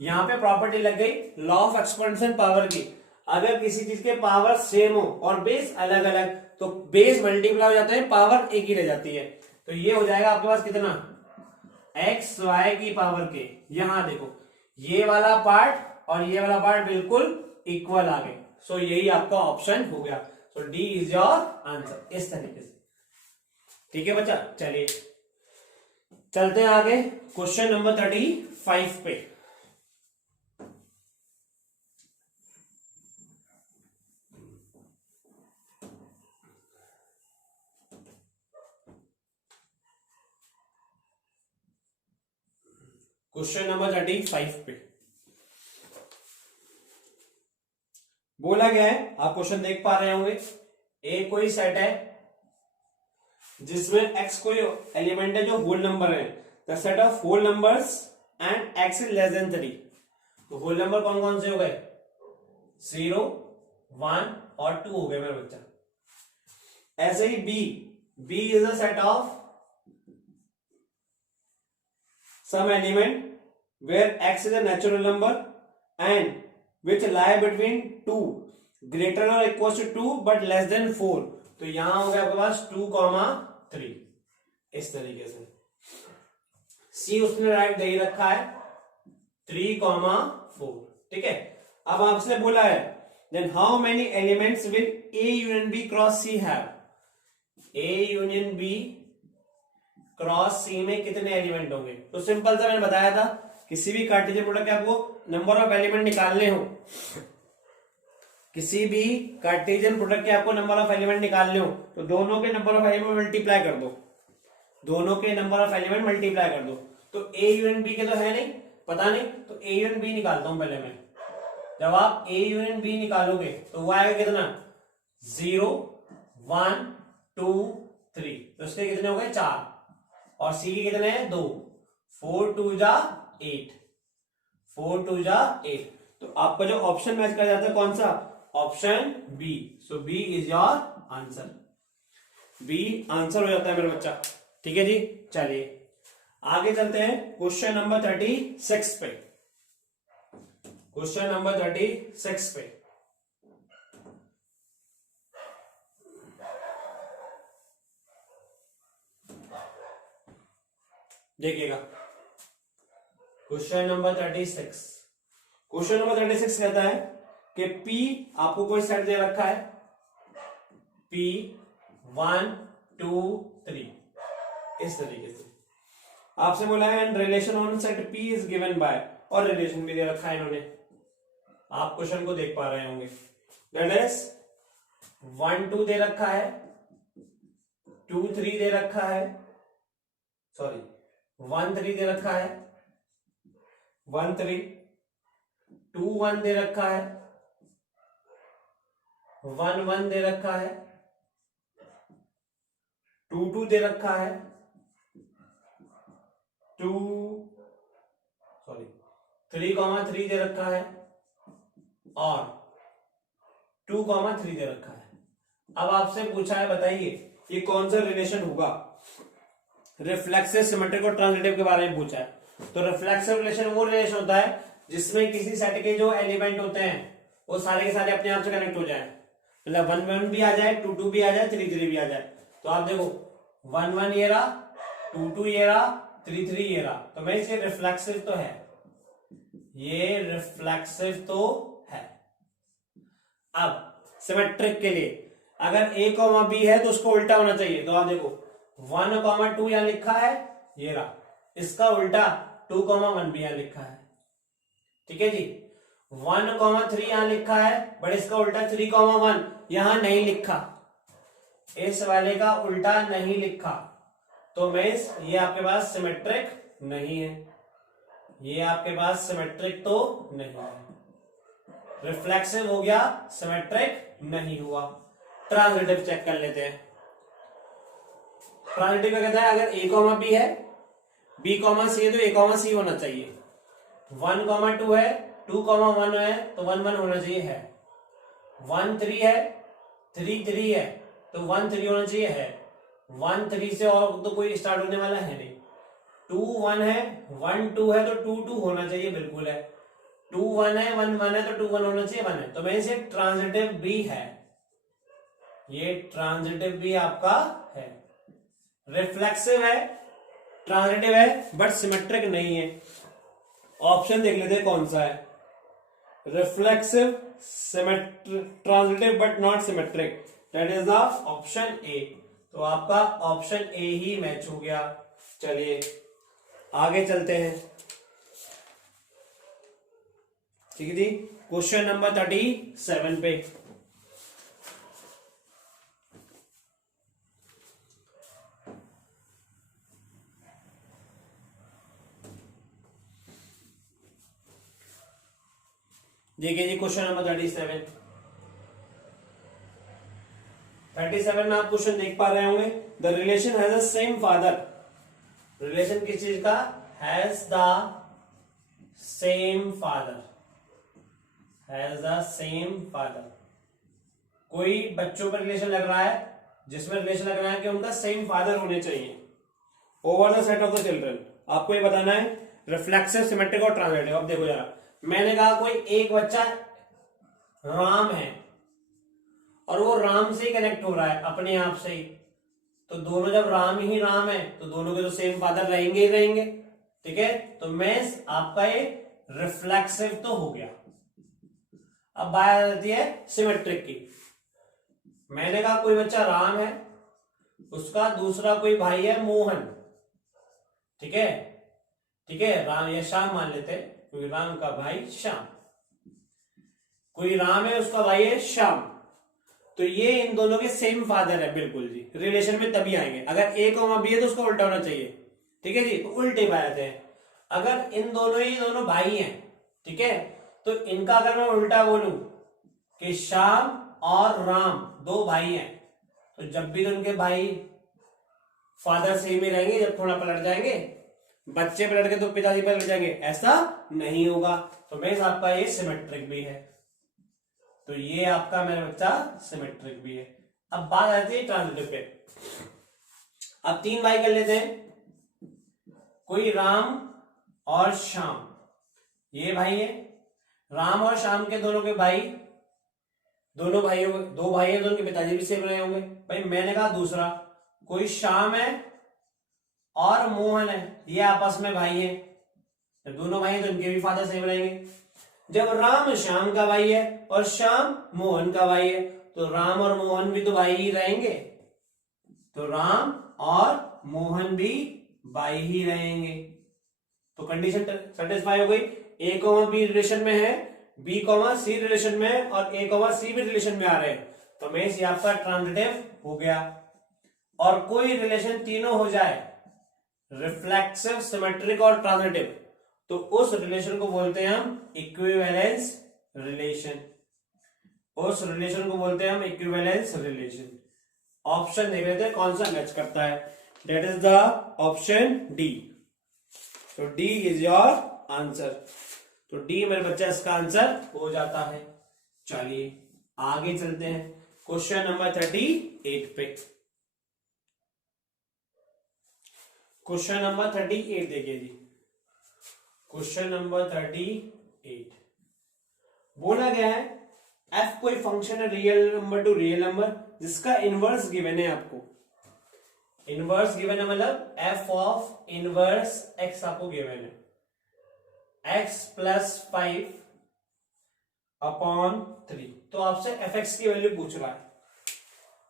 यहां पे प्रॉपर्टी लग गई लॉ ऑफ एक्सपेंशन पावर की, अगर किसी चीज के पावर सेम हो और बेस अलग अलग तो बेस मल्टीप्लाई हो जाता है, पावर एक ही रह जाती है। तो ये हो जाएगा आपके पास कितना, एक्स वाई की पावर के, यहां देखो ये वाला पार्ट और ये वाला पार्ट बिल्कुल इक्वल आ गए, सो यही आपका ऑप्शन हो गया। सो डी इज योर आंसर, इस तरीके से, ठीक है बच्चा। चलिए चलते हैं आगे क्वेश्चन नंबर 35 पे। क्वेश्चन नंबर 35 पे बोला गया है, आप क्वेश्चन देख पा रहे होंगे, ए कोई सेट है जिसमें x कोई एलिमेंट है जो होल नंबर है, the set of whole numbers and x is less than 3। तो होल नंबर कौन कौन से हो गए, 0 1 और 2 हो गए मेरा बच्चा। ऐसे ही b is a set of some element where x is a natural number and which lie between 2 greater or equals to 2 but less than 4। तो यहां हो गया आपके पास 2,3, इस तरीके से। C उसने राइट दे ही रखा है 3,4, ठीक है। अब आपसे बोला है then how many elements will A union B cross C have, A union B cross C में कितने एलिमेंट होंगे। तो सिंपल सा मैंने बताया था, किसी भी कार्टेशियन प्रोडक्ट के आपको नंबर ऑफ एलिमेंट निकालने हो, किसी भी कार्टेशियन प्रोडक्ट के आपको नंबर ऑफ एलिमेंट निकालने हो तो दोनों के नंबर ऑफ एलिमेंट मल्टीप्लाई कर दो, दोनों के नंबर ऑफ एलिमेंट मल्टीप्लाई कर दो। तो ए यूनियन बी के तो है नहीं, पता नहीं, तो ए यूनियन बी निकालता हूं पहले मैं। जब आप ए यूनियन बी निकालोगे तो वो आएगा कितना, 0 1 2 3, तो इसके कितने हो गए 4, और सी के कितने हैं 2, 4 2 जा 8, 4 2 जा 8। तो आपका जो ऑप्शन मैच कर जाता है कौन सा, option B. So B is your answer. B answer हो जाता है मेरा बच्चा। ठीक है जी, चलिए आगे चलते हैं क्वेश्चन नंबर 36 पे। क्वेश्चन नंबर 36 पे देखिएगा। क्वेश्चन नंबर 36, क्वेश्चन नंबर 36 कहता है कि P आपको कोई सेट दे रखा है, P 1 2 3 इस तरीके से आपसे बोला है and relation on set P is given by, और रिलेशन भी दे रखा है इन्होंने, आप क्वेश्चन को देख पा रहे होंगे। दैट इज 1 2 दे रखा है, 2 3 दे रखा है, सॉरी 1 3 दे रखा है, 1 3, 2 1 दे रखा है, 1 1 दे रखा है, 2 2 दे रखा है, 2 सॉरी 3 3 दे रखा है, और 2 3 दे रखा है। अब आपसे पूछा है बताइए ये कौन सा रिलेशन होगा। रिफ्लेक्सिव, सिमेट्रिक और ट्रांजिटिव के बारे में पूछा है। तो रिफ्लेक्सिव रिलेशन वो रिलेशन होता है जिसमें किसी सेट के जो एलिमेंट होते हैं वो सारे के सारे अपने आप से कनेक्ट हो जाए, मतलब 1 1 भी आ जाए, 2 2 भी आ जाए, 3 3 भी आ जाए। तो आप देखो 1 1 ये रहा, 2 2 ये रहा, 3 3 ये रहा, तो मैं इसे रिफ्लेक्सिव तो है, ये रिफ्लेक्सिव तो है। अब सिमेट्रिक के लिए अगर a b है तो उसको उल्टा होना चाहिए। तो आप देखो 1 2 यहां लिखा है, ये रहा, इसका उल्टा 2 1 भी यहां लिखा है। ठीक है जी, 1 3 यहां लिखा है, बट इसका उल्टा 3 1 यहां नहीं लिखा, इस वाले का उल्टा नहीं लिखा, तो मींस ये आपके पास सिमेट्रिक नहीं है, ये आपके पास सिमेट्रिक तो नहीं है। रिफ्लेक्सिव हो गया, सिमेट्रिक नहीं हुआ। ट्रांजिटिव चेक कर लेते हैं। ट्रांजिटिव क्या कहता है, अगर a b है, b c है तो a c होना चाहिए, 1 2 है, 2 1 है तो 1 1 होना चाहिए है, 1 3 है, 3 3 है तो 1 3 होना चाहिए है, 1 3 से और तो कोई स्टार्ट होने वाला है नहीं, 2 1 है, 1 2 है तो 2 2 होना चाहिए बिल्कुल है, 2 1 है, 1 1 है तो 2 1 होना चाहिए 1 है, तो मैं इसे ट्रांजिटिव भी है, ये ट्रांजिटिव भी आपका है। रिफ्लेक्सिव है, ट्रांजिटिव है, बट सिमेट्रिक नहीं है। ऑप्शन देख लेते हैं कौन सा है, reflexive, transitive but not symmetric, that is the option A. तो आपका ऑप्शन ए ही मैच हो गया। चलिए आगे चलते हैं। ठीक है जी, क्वेश्चन नंबर 37 पे देखिए जी, क्वेश्चन नंबर 37 में आप क्वेश्चन देख पा रहे होंगे। The relation has the same father, relation किस चीज का, has the same father, has the same father. कोई बच्चों पर रिलेशन लग रहा है जिसमें रिलेशन लग रहा है कि उनका सेम फादर होने चाहिए over the set of the children. आपको ये बताना है रिफ्लेक्सिव, सिमेट्रिक और ट्रांजिटिव। अब देखो जरा, मैंने कहा कोई एक बच्चा राम है और वो राम से ही कनेक्ट हो रहा है अपने आप से ही, तो दोनों जब राम ही राम है तो दोनों के तो सेम फादर रहेंगे ही रहेंगे। ठीक है, तो मैं आपका ये रिफ्लेक्सिव तो हो गया। अब बात आ जाती है सिमेट्रिक की। मैंने कहा कोई बच्चा राम है, उसका दूसरा कोई भाई है मोहन। ठीक है, ठीक है, राम या श्याम मान लेते हैं, क्योंकि राम का भाई श्याम, कोई राम है उसका भाई है श्याम, तो ये इन दोनों के सेम फादर है बिल्कुल जी। रिलेशन में तभी आएंगे, अगर ए बी है तो उसका उल्टा होना चाहिए। ठीक है जी, तो उल्टे पाए जाते हैं। अगर इन दोनों ही दोनों भाई हैं, ठीक है, तो इनका अगर मैं उल्टा बोलूं कि श्याम और राम दो भाई हैं, तो जब भी तो उनके भाई फादर सेम ही रहेंगे, जब थोड़ा पलट जाएंगे बच्चे पलट के तो पिताजी पलट जाएंगे, ऐसा नहीं होगा। तो मैं आपका ये सिमेट्रिक भी है। तो ये आपका मेरा बच्चा सिमेट्रिक भी है। अब बात आती है ट्रांजिटिव पे। अब 3 भाई कर लेते हैं, कोई राम और श्याम, ये भाई है। राम और श्याम के दोनों के भाई, दोनों भाइयों, 2 भाई है तो उनके पिताजी भी सेम रहे होंगे। भाई मैंने कहा दूसरा, कोई श्याम है और मोहन है, ये आपस में भाई है, जब दोनों भाई हैं तो इनके भी फादर सेम रहेंगे। जब राम श्याम का भाई है और श्याम मोहन का भाई है, तो राम और मोहन भी तो भाई ही रहेंगे, तो राम और मोहन भी भाई ही रहेंगे। तो कंडीशन सेटिस्फाई हो गई। ए कॉमा बी रिलेशन में है, बी कॉमा सी रिलेशन में है और ए कॉमा सी भी रिलेशन में आ रहे हैं, तो मींस ये आपका ट्रांजिटिव हो गया। और कोई रिलेशन तीनों हो जाए, रिफ्लेक्सिव, सिमेट्रिक और ट्रांजिटिव, तो उस रिलेशन को बोलते हैं हम इक्विवेलेंस रिलेशन। उस रिलेशन को बोलते हैं हम इक्विवेलेंस रिलेशन। ऑप्शन देख लेते हैं कौन सा मैच करता है। That is the option D. तो डी इज योर आंसर। तो डी मेरे बच्चा इसका आंसर हो जाता है। चलिए आगे चलते हैं क्वेश्चन नंबर 38 पे। क्वेश्चन नंबर 38 देखिए जी। क्वेश्चन नंबर 38 बोला गया है एफ कोई फंक्शन है real number two real number जिसका इनवर्स गिवन है। आपको इनवर्स गिवन है, मतलब एफ ऑफ इनवर्स एक्स आपको गिवन है, एक्स प्लस 5 अपॉन 3। तो आपसे एफ एक्स की वैल्यू पूछ रहा है,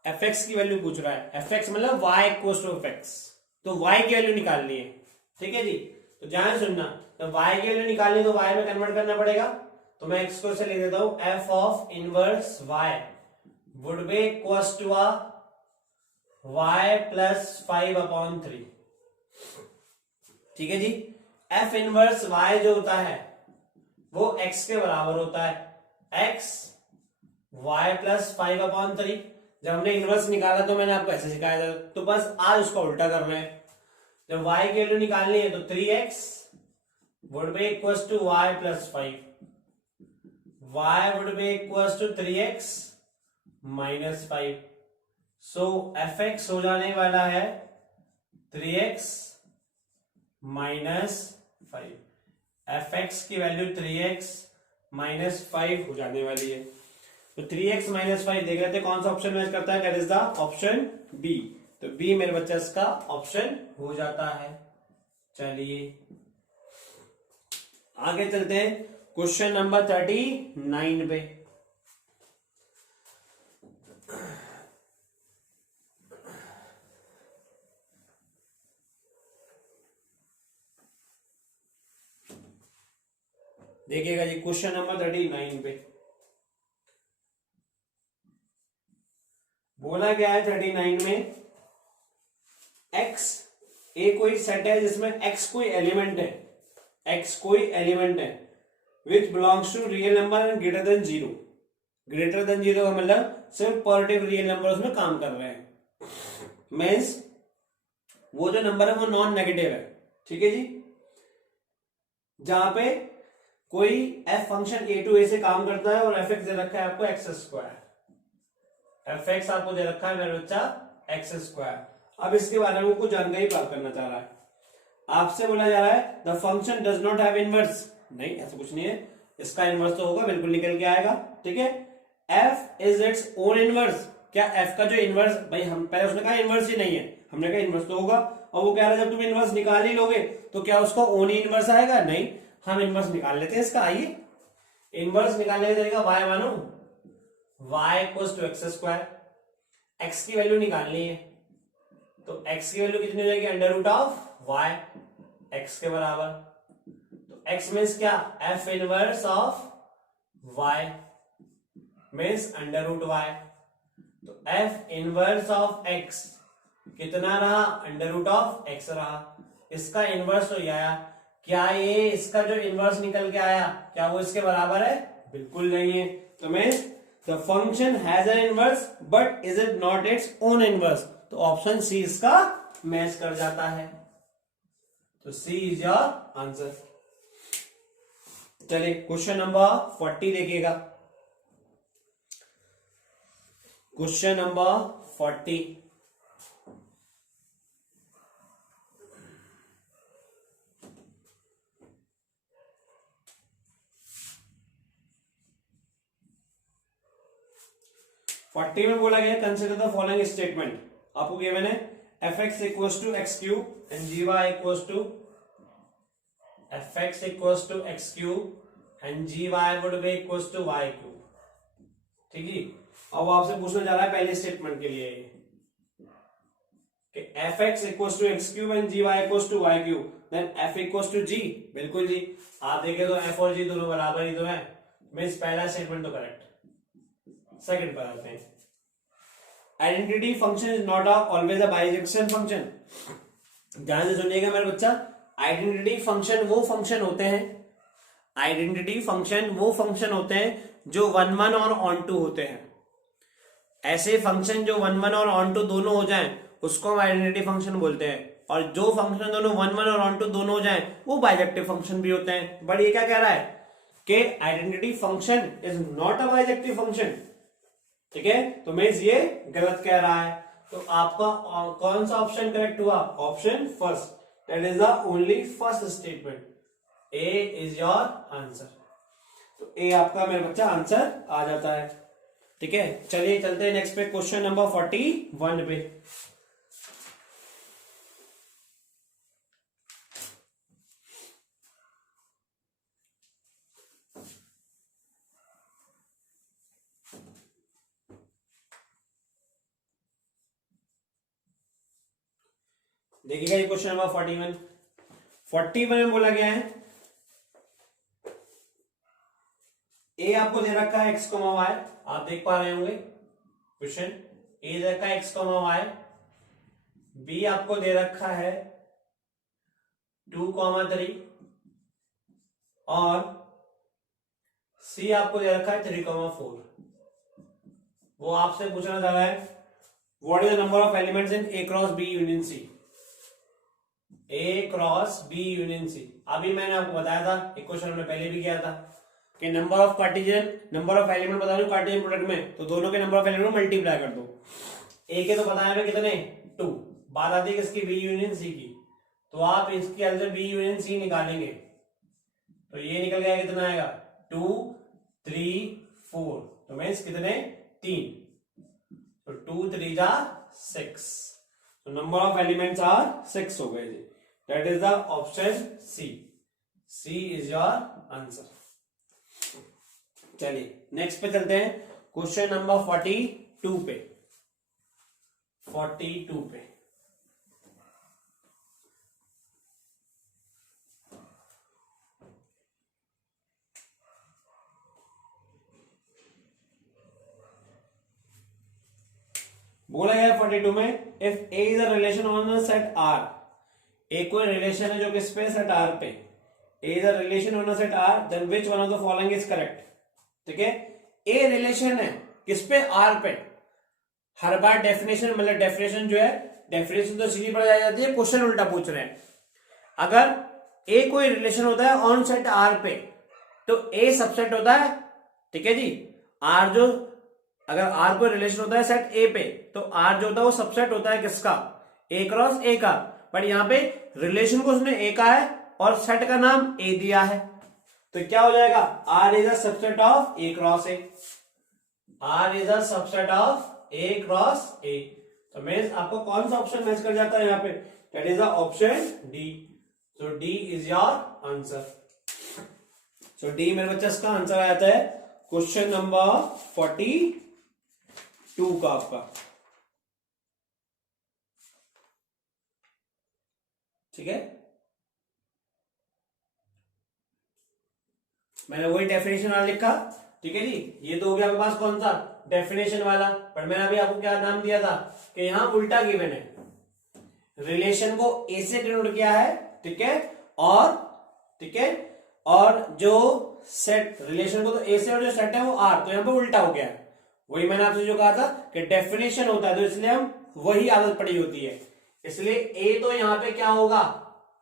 एफ एक्स की वैल्यू पूछ रहा है। एफ एक्स मतलब Y equals to F X, तो वाई की वैल्यू निकालनी है। ठीक है जी, तो ध्यान सुनना, तो वाई की वैल्यू निकालनी तो वाई में कन्वर्ट करना पड़ेगा। तो मैं एक्स को से लिख देता हूं, F of inverse Y would be equals to Y plus 5 upon 3। ठीक है जी, एफ इनवर्स वाई जो होता है वो एक्स के बराबर होता है, एक्स वाई प्लस 5 अपॉन 3। जब हमने इनवर्स निकाला तो मैंने आपको ऐसे सिखाया था, तो बस आज उसका उल्टा करना है। जब y की वैल्यू निकालनी है तो 3x would be equals to y plus 5, y would be equals to 3x minus 5। So fx हो जाने वाला है 3x माइनस 5। fx की वैल्यू 3x माइनस 5 हो जाने वाली है। तो 3x माइनस 5 देख रहे थे कौन सा ऑप्शन मैच करता है, that is the option B. तो बी मेरे बच्चा इसका ऑप्शन हो जाता है। चलिए आगे चलते हैं क्वेश्चन नंबर 39 पे। देखिएगा जी, क्वेश्चन नंबर 39 पे बोला गया है 39 में x ए कोई सेट है जिसमें x कोई एलिमेंट है, x कोई एलिमेंट है which belongs to real number and greater than 0। Greater than 0 का मतलब सिर्फ पॉजिटिव रियल नंबर उसमें काम कर रहे हैं, मींस वो जो नंबर है वो नॉन नेगेटिव है। ठीक है जी, जहां पे कोई f function a to a से काम करता है और fx दे रखा है आपको एक्स स्क्वायर, fx आपको दे रखा है मेरा बच्चा एक्स स्क्वायर। अब इसके बारे में कुछ जानकारी प्राप्त करना चाह रहा है, आपसे बोला जा रहा है the function does not have inverse. नहीं, ऐसा कुछ नहीं है, इसका इनवर्स तो होगा, बिल्कुल निकल के आएगा। ठीक है, f is it's own inverse. क्या f का जो इनवर्स, भाई हम पहले उसने कहा इनवर्स ही नहीं है, हमने कहा इनवर्स तो होगा, और वो कह रहा है जब तुम इनवर्स निकाल ही लोगे तो क्या उसका ओन ही इनवर्स आएगा। नहीं, हम इनवर्स निकाल लेते हैं इसका। आइए इनवर्स निकालने का तरीका y मानो y equals to X square, x की वैल्यू निकालनी है तो x की वैल्यू कितनी हो जाएगी, under root of y, x के बराबर। तो x मीन्स क्या, f inverse of y means under root y। तो f इनवर्स ऑफ x कितना रहा, अंडर रूट ऑफ x रहा। इसका इनवर्स तो ये आया, क्या ये इसका जो इनवर्स निकल के आया क्या वो इसके बराबर है, बिल्कुल नहीं है। तो means the function has an inverse but is it not its own inverse. तो ऑप्शन सी इसका मैच कर जाता है। तो सी इज योर आंसर। चलिए क्वेश्चन नंबर 40 देखिएगा। Question number 40। में बोला गया कंसिडर द फॉलोइंग स्टेटमेंट। आपको गिवन है F x equals to x cube and g y equals to F x equals to x cube and g y would be equals to y cube. ठीक है, अब वो आपसे पूछना चाह रहा है पहले स्टेटमेंट के लिए कि f x equals to x cube and g y equals to y cube, then f equals to g. बिल्कुल जी, आप देखें तो एफ और जी दोनों बराबर ही तो है, मींस पहला स्टेटमेंट तो करेक्ट। सेकंड पर आते हैं, identity function is not always a bijection function. ध्यान से सुनिएगा मेरे बच्चा, आइडेंटिटी फंक्शन वो फंक्शन होते हैं, आइडेंटिटी फंक्शन वो फंक्शन होते हैं जो 1 1 और ऑन टू होते हैं। ऐसे फंक्शन जो 1 1 और ऑन टू दोनों हो जाएं उसको हम आइडेंटिटी फंक्शन बोलते हैं, और जो फंक्शन दोनों 1 1 और ऑन टू दोनों हो जाएं वो बाइजेक्टिव फंक्शन भी होते हैं। बट ये क्या कह रहा है कि identity function is not a bijective function. ठीक है, तो मींस ये गलत कह रहा है। तो आपका कौन सा ऑप्शन करेक्ट हुआ? Option first, that is the only first statement. A is your answer. तो ए आपका मेरे बच्चा आंसर आ जाता है। ठीक है, चलिए चलते हैं नेक्स्ट पे, क्वेश्चन नंबर 41 पे। देखिएगा ये क्वेश्चन नंबर 41 में बोला गया है ए आपको दे रखा है x, y, आप देख पा रहे होंगे क्वेश्चन। ए दे रखा है x, y, बी आपको दे रखा है 2, 3 और सी आपको दे रखा है 3, 4। वो आपसे पूछना चाह रहा है what is the number of elements in A cross B union C. A cross B union C, अभी मैंने आपको बताया था, एक क्वेश्चन हमने पहले भी किया था कि नंबर ऑफ एलिमेंट बता दो कार्टेशियन प्रोडक्ट में, तो दोनों के नंबर ऑफ एलिमेंट मल्टीप्लाई कर दो। ए के तो पता है कितने 2, बात आती है किसकी? बी यूनियन सी की। तो आप इसके अंदर बी यूनियन सी निकालेंगे तो ये निकल गया, कितना आएगा 2, 3, 4, तो मीन्स कितने 3, तो 2, 3 जा 6, तो नंबर ऑफ एलिमेंट्स आर 6 हो गए जी। That is the option C. C is your answer. चलिए नेक्स्ट पे चलते हैं, क्वेश्चन नंबर 42 पे। 42 पे बोला गया 42 में, if A is a relation on set R. A कोई रिलेशन है जो किस पे? सेट आर पे। A is a relation on set R, then which one of the following is correct. ठीक है, ए रिलेशन है किस पे? आर पे। हर बार डेफिनेशन मतलब डेफिनेशन जो है, डेफिनेशन तो सीधी पड़ जाती है, क्वेश्चन उल्टा पूछ रहे हैं। अगर ए कोई रिलेशन होता है ऑन सेट आर पे तो ए सबसेट होता है। ठीक है जी, आर जो अगर आर कोई रिलेशन होता है सेट ए पे तो आर जो होता है वो सबसेट होता है किसका? ए क्रॉस ए का। बट यहां पे रिलेशन को उसने ए का है और सेट का नाम ए दिया है, तो क्या हो जाएगा? R is a subset of A cross A. R is a subset of A cross A. तो मींस आपको कौन सा ऑप्शन मैच कर जाता है यहाँ पे? That is the option D. So D is your answer. So D मेरे बच्चा इसका आंसर आ जाता है क्वेश्चन नंबर 42 का आपका। ठीक है, मैंने वही डेफिनेशन वाला लिखा। ठीक है जी, ये तो हो गया आपके पास कौन सा? डेफिनेशन वाला। पर मैंने अभी आपको क्या नाम दिया था कि यहां उल्टा गिवन है, रिलेशन को ए से डिनोट किया है। ठीक है, और ठीक है, और जो सेट रिलेशन को तो ए से और जो सेट है वो आर, तो यहां पे उल्टा हो गया। वही मैंने आपसे जो कहा था कि डेफिनेशन होता है तो इसलिए हम वही आदत पड़ी होती है। इसलिए ए तो यहां पे क्या होगा?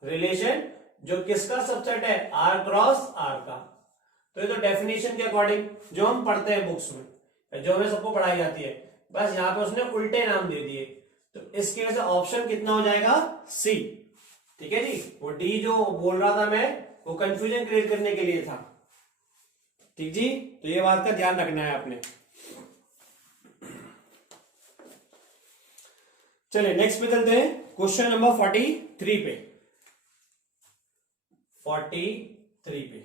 रिलेशन जो किसका सबसेट है? आर क्रॉस आर का। तो ये तो डेफिनेशन के अकॉर्डिंग जो हम पढ़ते हैं बुक्स में, जो हमें सबको पढ़ाई जाती है, बस यहाँ पे उसने उल्टे नाम दे दिए, तो इसकी वजह से ऑप्शन कितना हो जाएगा, सी। ठीक है जी, वो डी जो बोल रहा था मैं, वो कंफ्यूजन क्रिएट करने के लिए था। ठीक जी, तो ये बात का ध्यान रखना है आपने। चलिए नेक्स्ट पे चलते हैं, क्वेश्चन नंबर 43 पे। 43 पे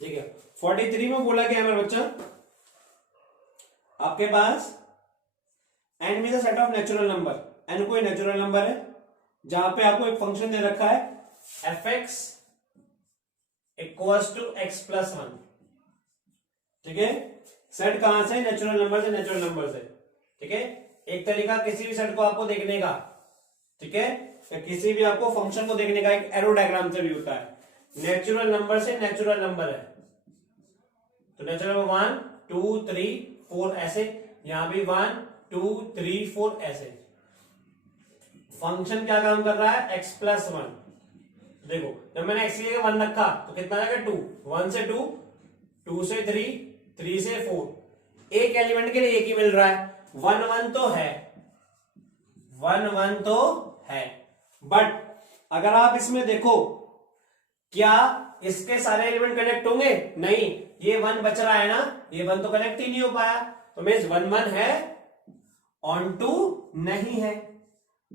ठीक है। 43 में बोला क्या है मेरा बच्चा, आपके पास एन में set of natural number, N कोई नेचुरल नंबर है जहां पे आपको एक फंक्शन दे रखा है F x equals to x plus 1। ठीक है, सेट कहां से, नेचुरल नंबर से, नेचुरल नंबर से। ठीक है, एक तरीका किसी भी सेट को आपको देखने का, ठीक है, या किसी भी आपको फंक्शन को देखने का एक एरो डायग्राम से भी होता है। नेचुरल नंबर से नेचुरल नंबर है, तो नेचुरल नंबर 1 2 3 4 ऐसे, यहां भी 1 2 3 4 ऐसे। फंक्शन क्या काम कर रहा है, x प्लस 1। देखो जब मैंने x की जगह 1 रखा तो कितना जाएगा 2, 1 से 2, 2 से 3, 3 से 4। एक एलिमेंट के लिए एक ही मिल रहा है, 1 1 तो है, 1 1 तो है, बट अगर आप इसमें देखो क्या इसके सारे एलिमेंट कनेक्ट होंगे, नहीं, ये 1 बच रहा है ना, ये 1 तो कनेक्ट ही नहीं हो पाया, तो मींस 1 1 है, ऑन टू नहीं है,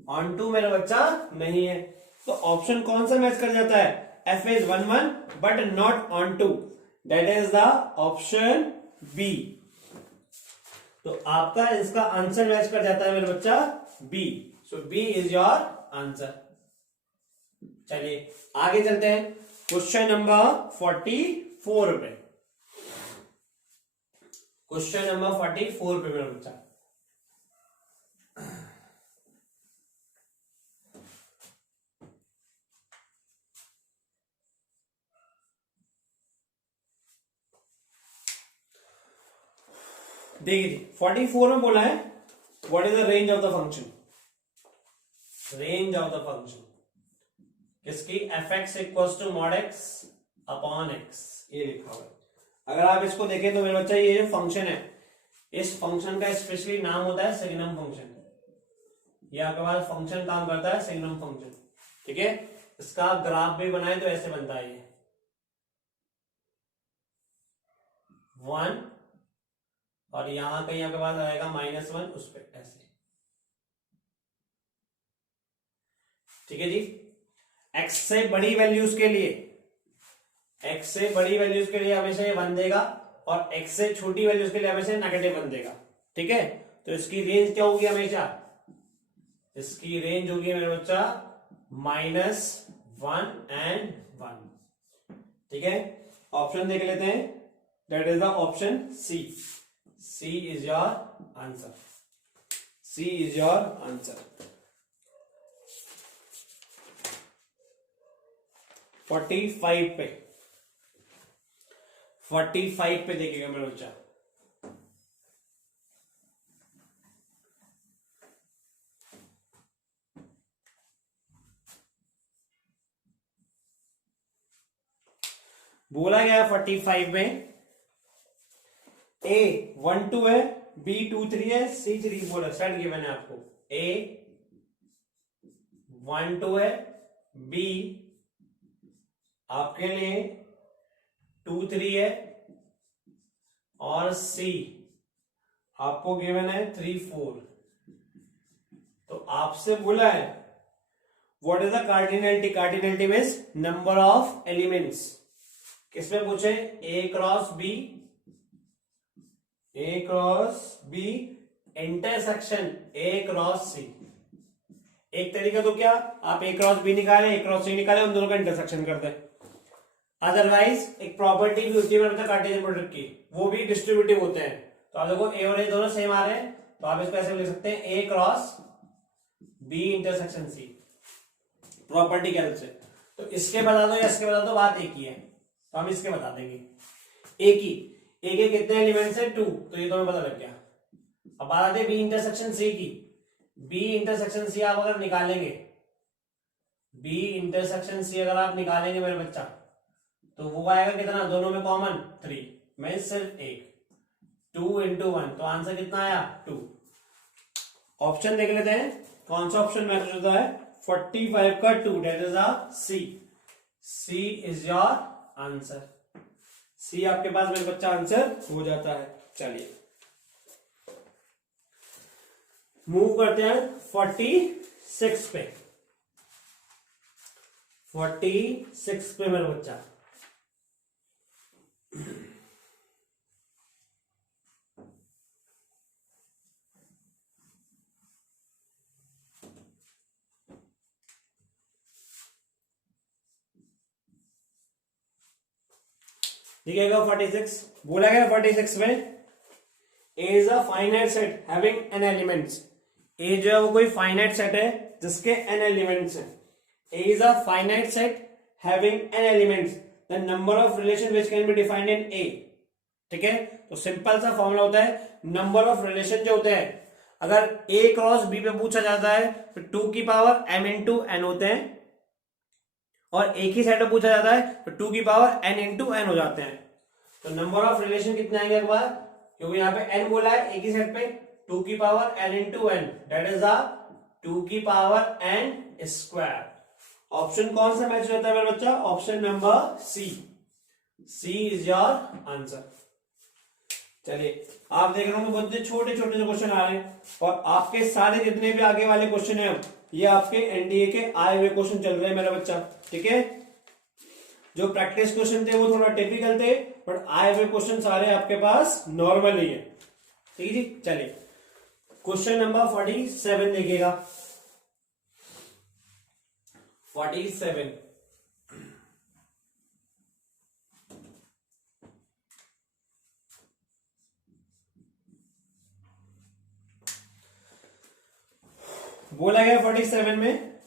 ऑन टू मेरा बच्चा नहीं है। तो ऑप्शन कौन सा मैच कर जाता है, f is 1 1 but not onto, that is the option B. तो आपका इसका आंसर मैच कर जाता है मेरा बच्चा B, so B is your answer. चलिए आगे चलते हैं, क्वेश्चन नंबर 44 पे। क्वेश्चन नंबर 44 पे मेरा बच्चा, देखिए 44 में बोला है what is the range of the function, range of the function किसकी, f x equal to mod x upon x, ये लिखा हुआ है। अगर आप इसको देखें तो मेरे बच्चा ये जो फंक्शन है, इस फंक्शन का स्पेशली नाम होता है सिग्नम फंक्शन। ये आपके पास फंक्शन काम करता है सिग्नम फंक्शन। ठीक है, इसका ग्राफ भी बनाए तो ऐसे बनता है, ये 1 और यहां कहीं आपके पास आएगा -1 उस पर ऐसे। ठीक है जी, x से बड़ी वैल्यूज के लिए, x से बड़ी वैल्यूज के लिए हमेशा ये 1 देगा, और x से छोटी वैल्यूज के लिए हमेशा -1 देगा। ठीक है, तो इसकी रेंज क्या होगी हमेशा, इसकी रेंज होगी मेरे बच्चा -1 and 1। ठीक है, ऑप्शन देख लेते हैं, that is the option C. C is your answer, C is your answer. 45 पे, 45 पे देखिएगा मेरा बच्चा, बोला गया 45 में A 1 2 है, B 2 3 है, C 3 4 है, सेट गिवन है आपको। A 1 2 है, B आपके लिए 2 3 है, और C आपको गिवन है 3 4। तो आपसे बोला है what is the cardinality, cardinality means number of elements. किसमें पूछे, A cross B, A cross B intersection A cross C। एक तरीका तो क्या, आप A क्रॉस B निकाले, A क्रॉस C निकाले, उन दोनों का इंटरसेक्शन कर दें। अदरवाइज एक प्रॉपर्टी भी होती है कार्टेशियन प्रोडक्ट की, वो भी डिस्ट्रीब्यूटिव होते हैं। तो आप देखो A और A दोनों सेम आ रहे हैं, तो आप इसको ऐसे लिख सकते हैं A cross B intersection C, property के हेल्प से। तो इसके बता दो या इसके बता दो, बात एक ही है, तो हम इसके बता देंगे। एक ही, एक कितने एलिमेंट्स है 2, तो ये तो हमें पता लग गया। अब बात आती है बी इंटरसेक्शन सी की। बी इंटरसेक्शन सी आप अगर निकालेंगे, बी इंटरसेक्शन सी अगर आप निकालेंगे मेरे बच्चा, तो वो आएगा कितना, दोनों में कॉमन 3, मैं सिर्फ एक, 2 इंटू 1, तो आंसर कितना आया 2। ऑप्शन देख लेते हैं कौन सा ऑप्शन मैच होता है, 45 का 2, that is C. C is your answer. C आपके पास मेरे बच्चा आंसर हो जाता है। चलिए मूव करते हैं 46 पे। 46 पे मेरा बच्चा, देखिएगा 46 बोला गया 46 में, A is a finite set having n elements. A जो है वो कोई फाइनाइट सेट है जिसके एन एलिमेंट्स हैं। A is a finite set having n elements, the number of relation which can be defined in A. ठीक है, तो सिंपल सा फॉर्मूला होता है, नंबर ऑफ रिलेशन जो होते हैं, अगर ए क्रॉस बी पे पूछा जाता है तो 2 की पावर m इंटू एन होते हैं, और एक ही सेट में पूछा जाता है तो 2 की पावर n इंटू एन हो जाते हैं। तो नंबर ऑफ रिलेशन कितने आएंगे एक बार, क्योंकि यहाँ पे n बोला है एक ही सेट पे, 2 की power n into N, that is 2 की पावर n स्क्वायर। ऑप्शन कौन सा मैच रहता है मेरा बच्चा, option number C. C is your answer. चलिए आप देख रहे हो बहुत छोटे छोटे जो क्वेश्चन आ रहे हैं, और आपके सारे जितने भी आगे वाले क्वेश्चन हैं ये आपके एनडीए के आए हुए क्वेश्चन चल रहे हैं मेरा बच्चा। ठीक है, जो प्रैक्टिस क्वेश्चन थे वो थोड़ा टिपिकल थे, बट आए हुए क्वेश्चन सारे आपके पास नॉर्मल ही है। ठीक है जी, चलिए क्वेश्चन नंबर 47 देखिएगा। 47 बोला गया 47 में,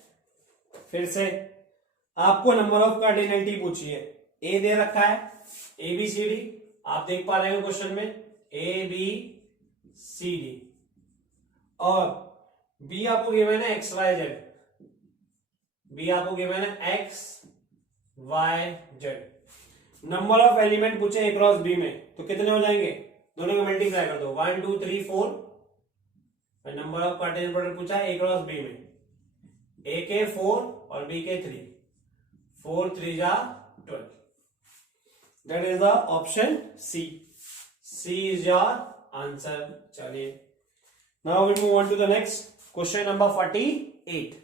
फिर से आपको नंबर ऑफ कार्डिनलिटी पूछी है। ए दे रखा है ए बी सी डी, आप देख पा रहे हो क्वेश्चन में ए बी सी डी, और बी आपको गिवन है एक्स वाई जेड। बी आपको गिवन है x y z. Number of element पूछे ए क्रॉस बी में, तो कितने हो जाएंगे, दोनों को मल्टीप्लाई कर दो, 1 2 3 4। नंबर ऑफ कार्टेशियन प्रोडक्ट पूछा है ए क्रॉस बी में, ए के 4 और बी के 3, 4 3 जा 12, that is the option C. C is your answer. चलिए now we move on to the next question number 48।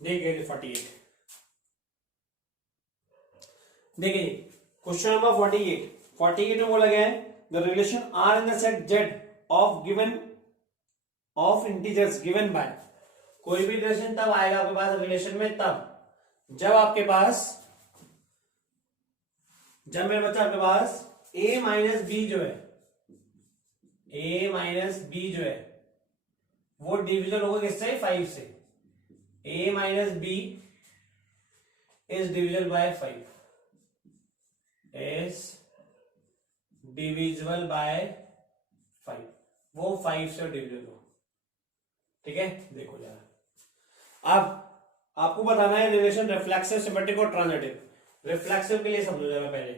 देखिए 48, देखिए क्वेश्चन नंबर 48 में बोला गया है the relation R in the set Z of given of integers given by. कोई भी relation तब आएगा आपके पास रिलेशन में तब जब आपके पास, जब मेरे बच्चा आपके पास a माइनस बी जो है, a माइनस बी जो है वो डिविजन होगा किससे, 5 से। a minus b is divisible by 5, is divisible by 5, वो 5 से डिविजिबल हो। ठीक है, देखो जरा अब आपको बताना है रिलेशन रिफ्लेक्सिव, सिमेट्रिक और ट्रांजिटिव। रिफ्लेक्सिव के लिए समझो जरा पहले।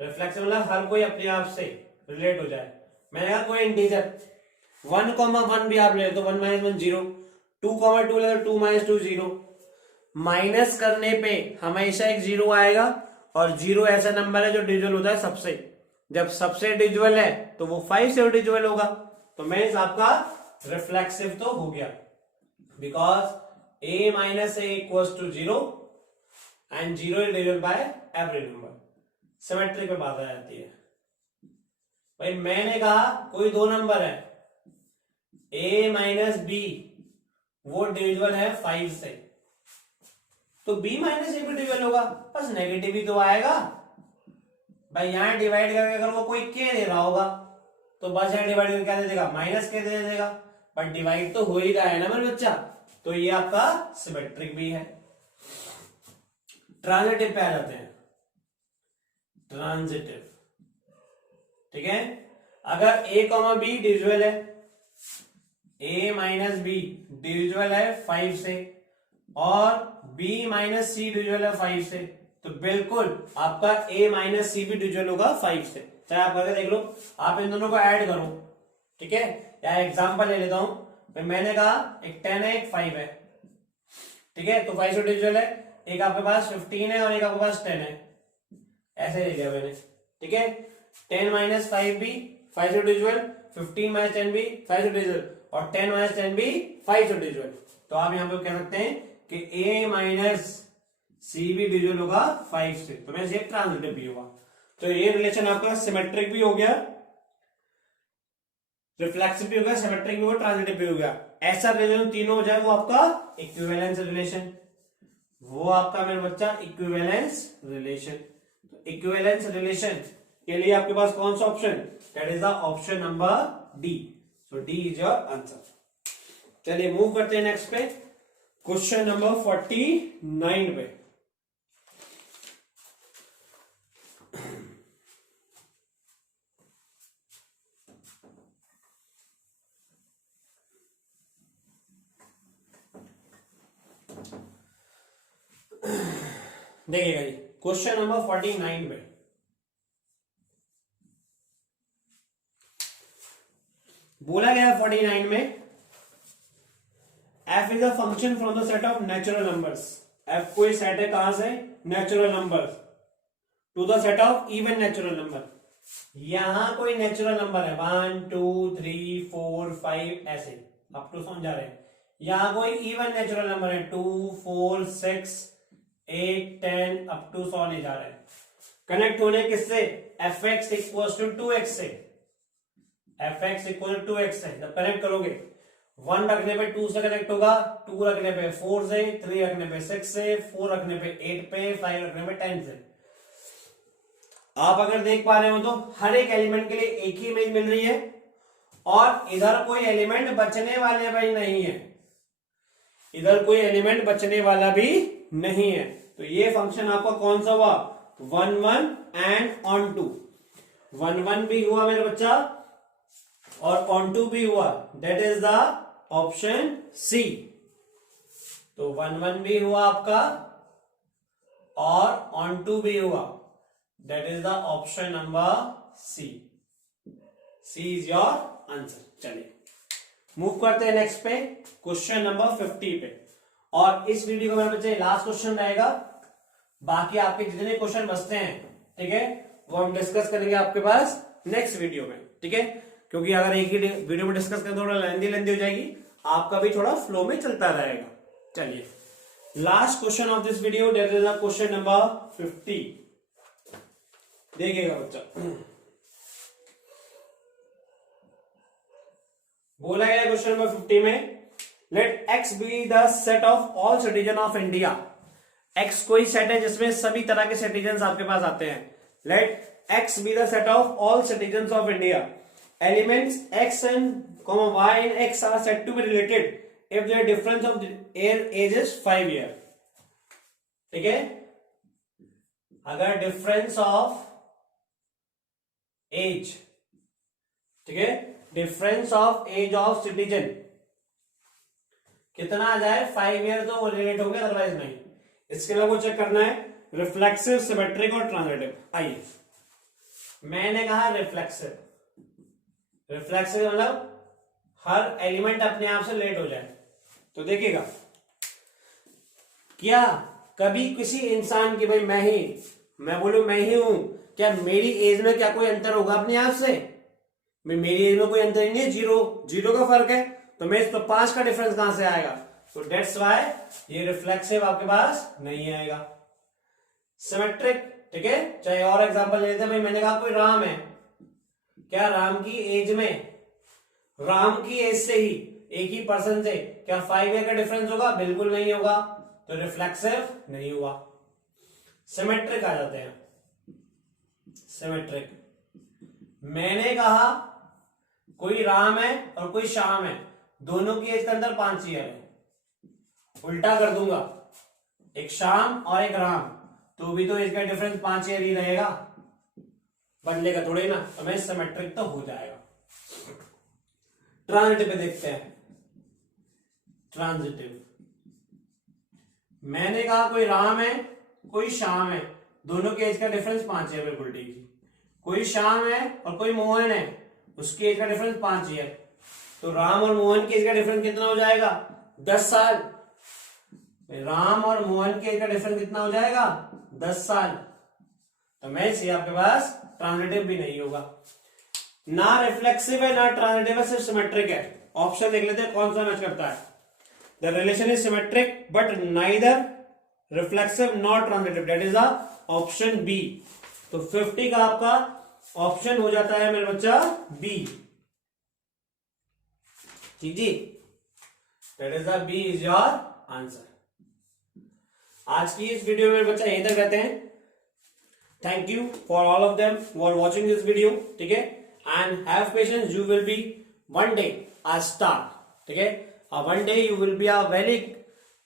रिफ्लेक्सिव मतलब हर कोई अपने आप से रिलेट हो जाए। मैंने कहा कोई इंटीजर 1,1 भी आप ले तो 1 - 1 0, 2,2 ले तो 2 - 2 0। माइनस करने पे हमेशा एक 0 आएगा, और 0 ऐसा नंबर है जो डिविजिबल होता है सबसे। जब सबसे डिविजिबल है तो वो 5 से डिविजिबल होगा, तो मींस आपका रिफ्लेक्सिव तो हो गया, because a minus a equals to 0 and 0 is divisible by every number. Symmetry पे बात आ जाती है। भाई मैंने कहा कोई दो नंबर है a माइनस b, वो डिविजिबल है 5 से, तो b माइनस a भी डिविजिबल होगा, बस नेगेटिव ही तो आएगा। भाई यहां डिवाइड करके अगर वो कोई k दे रहा होगा तो बस यहां डिवाइड करके क्या दे देगा, माइनस k दे देगा, बट डिवाइड तो हो ही रहा है ना मेरे बच्चा। तो ये आपका सिमेट्रिक भी है। ट्रांजिटिव पे आ जाते हैं, ट्रांजिटिव, ठीक है। अगर a कॉमा बी डिविजिबल है, a माइनस बी डिविजिबल है 5 से और b माइनस सी डिविजिबल है 5 से, तो बिल्कुल आपका a माइनस सी भी डिविजिबल होगा 5 से। चाहे आप करके देख लो, आप इन दोनों को ऐड करो, ठीक है। या एग्जांपल ले लेता हूं, मैंने कहा एक 10 है एक 5 है, ठीक है। तो 5 से डिविजिबल है, एक आपके पास 15 है और एक आपके पास 10 है, ऐसे ले लिया मैंने, ठीक है। 10 माइनस 5 भी 5 से डिविजिबल, 15 माइनस 10 भी 5 से डिविजिबल और 10 माइनस 10 भी 5 से डिविजिबल। तो आप यहां पे कह सकते हैं कि a माइनस सी भी डिविजिबल होगा 5 से, तो मैं ट्रांजिटिव भी होगा। तो ये रिलेशन आपका सिमेट्रिक भी हो गया, रिफ्लेक्सिव भी हो गया, सिमेट्रिक भी हो गया, ट्रांजिटिव भी हो गया। ऐसा रिलेशन तीनों हो जाए वो आपका इक्विवेलेंस रिलेशन, वो आपका मेरे बच्चा इक्विवेलेंस रिलेशन। तो इक्विवेलेंस रिलेशन के लिए आपके पास कौन सा option, that is the option number D. So D is your answer. चलिए मूव करते हैं नेक्स्ट पे, क्वेश्चन नंबर 49 पे। देखिएगा जी, क्वेश्चन नंबर 49 पे बोला गया 49 में, f is a function from the set of natural numbers. f कोई सेट है कहां से, natural number, to the set of even natural number. यहां कोई नेचुरल नंबर है 1 2 3 4 5 ऐसे अप टू समझा रहे हैं। यहां कोई इवन नेचुरल नंबर है 2 4 6 8 10 अप टू 100 ले जा रहे हैं। कनेक्ट होने किससे, fx इक्वल टू 2x से, fx इक्वल टू 2x से। जब कनेक्ट करोगे 1 रखने पे 2 से कनेक्ट होगा, 2 रखने पे 4 से, 3 रखने पे 6 से, 4 रखने पे 8 पे, 5 रखने पे 10 से। आप अगर देख पा रहे हो तो हर एक एलिमेंट के लिए एक ही इमेज मिल रही है और इधर कोई एलिमेंट बचने वाले भी नहीं है, इधर कोई एलिमेंट बचने वाला भी नहीं है। तो ये फंक्शन आपका कौन सा हुआ, 1 1 एंड ऑन टू। 1 1 भी हुआ मेरे बच्चा और ऑन टू भी हुआ, that is the option C. तो 1 1 भी हुआ आपका और ऑन टू भी हुआ, that is the option number C. C is your answer. चलिए मूव करते हैं नेक्स्ट पे, क्वेश्चन नंबर 50 पे। और इस वीडियो का मेरे बच्चे लास्ट क्वेश्चन रहेगा, बाकी आपके जितने क्वेश्चन बचते हैं, ठीक है, वो हम डिस्कस करेंगे आपके पास नेक्स्ट वीडियो में, ठीक है। क्योंकि अगर एक ही वीडियो में डिस्कस करें थोड़ा लेंदी हो जाएगी, आपका भी थोड़ा फ्लो में चलता रहेगा। चलिए last question of this video, that is the question number 50। देखिएगा बच्चा, बोला गया क्वेश्चन नंबर 50 में, let x be the set of all citizen of India. x कोई सेट है जिसमें सभी तरह के सिटीजन आपके पास आते हैं। Let x be the set of all citizen of India. Elements x and y in x are said to be related if their difference of age is 5 years। ठीक है, अगर डिफरेंस ऑफ एज, ठीक है, difference of age of citizen कितना आ जाए 5 year, तो वो रिलेट हो गया, अदरवाइज नहीं। इसके लिए वो चेक करना है रिफ्लेक्सिव, सिमेट्रिक और ट्रांजिटिव। आइए, मैंने कहा रिफ्लेक्सिव, रिफ्लेक्सिव मतलब हर एलिमेंट अपने आप से रिलेट हो जाए। तो देखिएगा, क्या कभी किसी इंसान की, भाई मैं बोलूं मैं ही हूं, क्या मेरी एज में क्या कोई अंतर होगा अपने आप से? मेरी एज में कोई अंतर नहीं है, जीरो का फर्क है, तो मैं तो 5 का डिफरेंस कहां से आएगा? तो डेट्स वाई ये रिफ्लेक्सिव आपके पास नहीं आएगा। सिमेट्रिक, ठीक है, चाहे और एग्जांपल ले लेते हैं। भाई मैंने कहा कोई राम है, क्या राम की एज में, राम की एज से ही एक ही पर्सन से क्या 5 ईयर का डिफरेंस होगा? बिल्कुल नहीं होगा, तो रिफ्लेक्सिव नहीं हुआ। सिमेट्रिक आ जाते हैं। सिमेट्रिक, मैंने कहा कोई राम है और कोई श्याम है, दोनों की एज के अंदर 5 ईयर है, उल्टा कर दूंगा, एक श्याम और एक राम, तो भी तो इसका डिफरेंस 5 ईयर ही रहेगा, बदलेगा थोड़े ना, तो मैं सिमेट्रिक तो हो जाएगा। ट्रांजिटिव पे देखते हैं। ट्रांजिटिव, मैंने कहा कोई राम है कोई श्याम है, दोनों के एज का डिफरेंस 5 है, बिल्कुल ठीक है। कोई श्याम है और कोई मोहन है, उसके एज का डिफरेंस 5 है, तो राम और मोहन के एज का डिफरेंस कितना हो जाएगा? 10 साल। राम और मोहन के एज का डिफरेंस कितना हो जाएगा? 10 साल। तो मैच ये आपके पास ट्रांजिटिव भी नहीं होगा, ना रिफ्लेक्सिव है ना ट्रांजिटिव है, सिर्फ सिमेट्रिक है। ऑप्शन देख लेते हैं कौन सा मैच करता है। The relation is symmetric but neither reflexive not transitive, that is option B. तो 50 का आपका ऑप्शन हो जाता है मेरे बच्चा बी। ठीक जी, that is the B is your answer. आज की इस वीडियो में बच्चा यहीं तक रहते हैं। Thank you for all of them for watching this video, ठीक है, and have patience, you will be one day a star, ठीक है, one day you will be a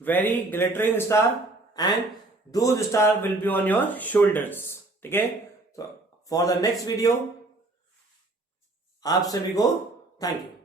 very glittering star and those stars will be on your shoulders, ठीक है। तो for the next video आप सभी को thank you.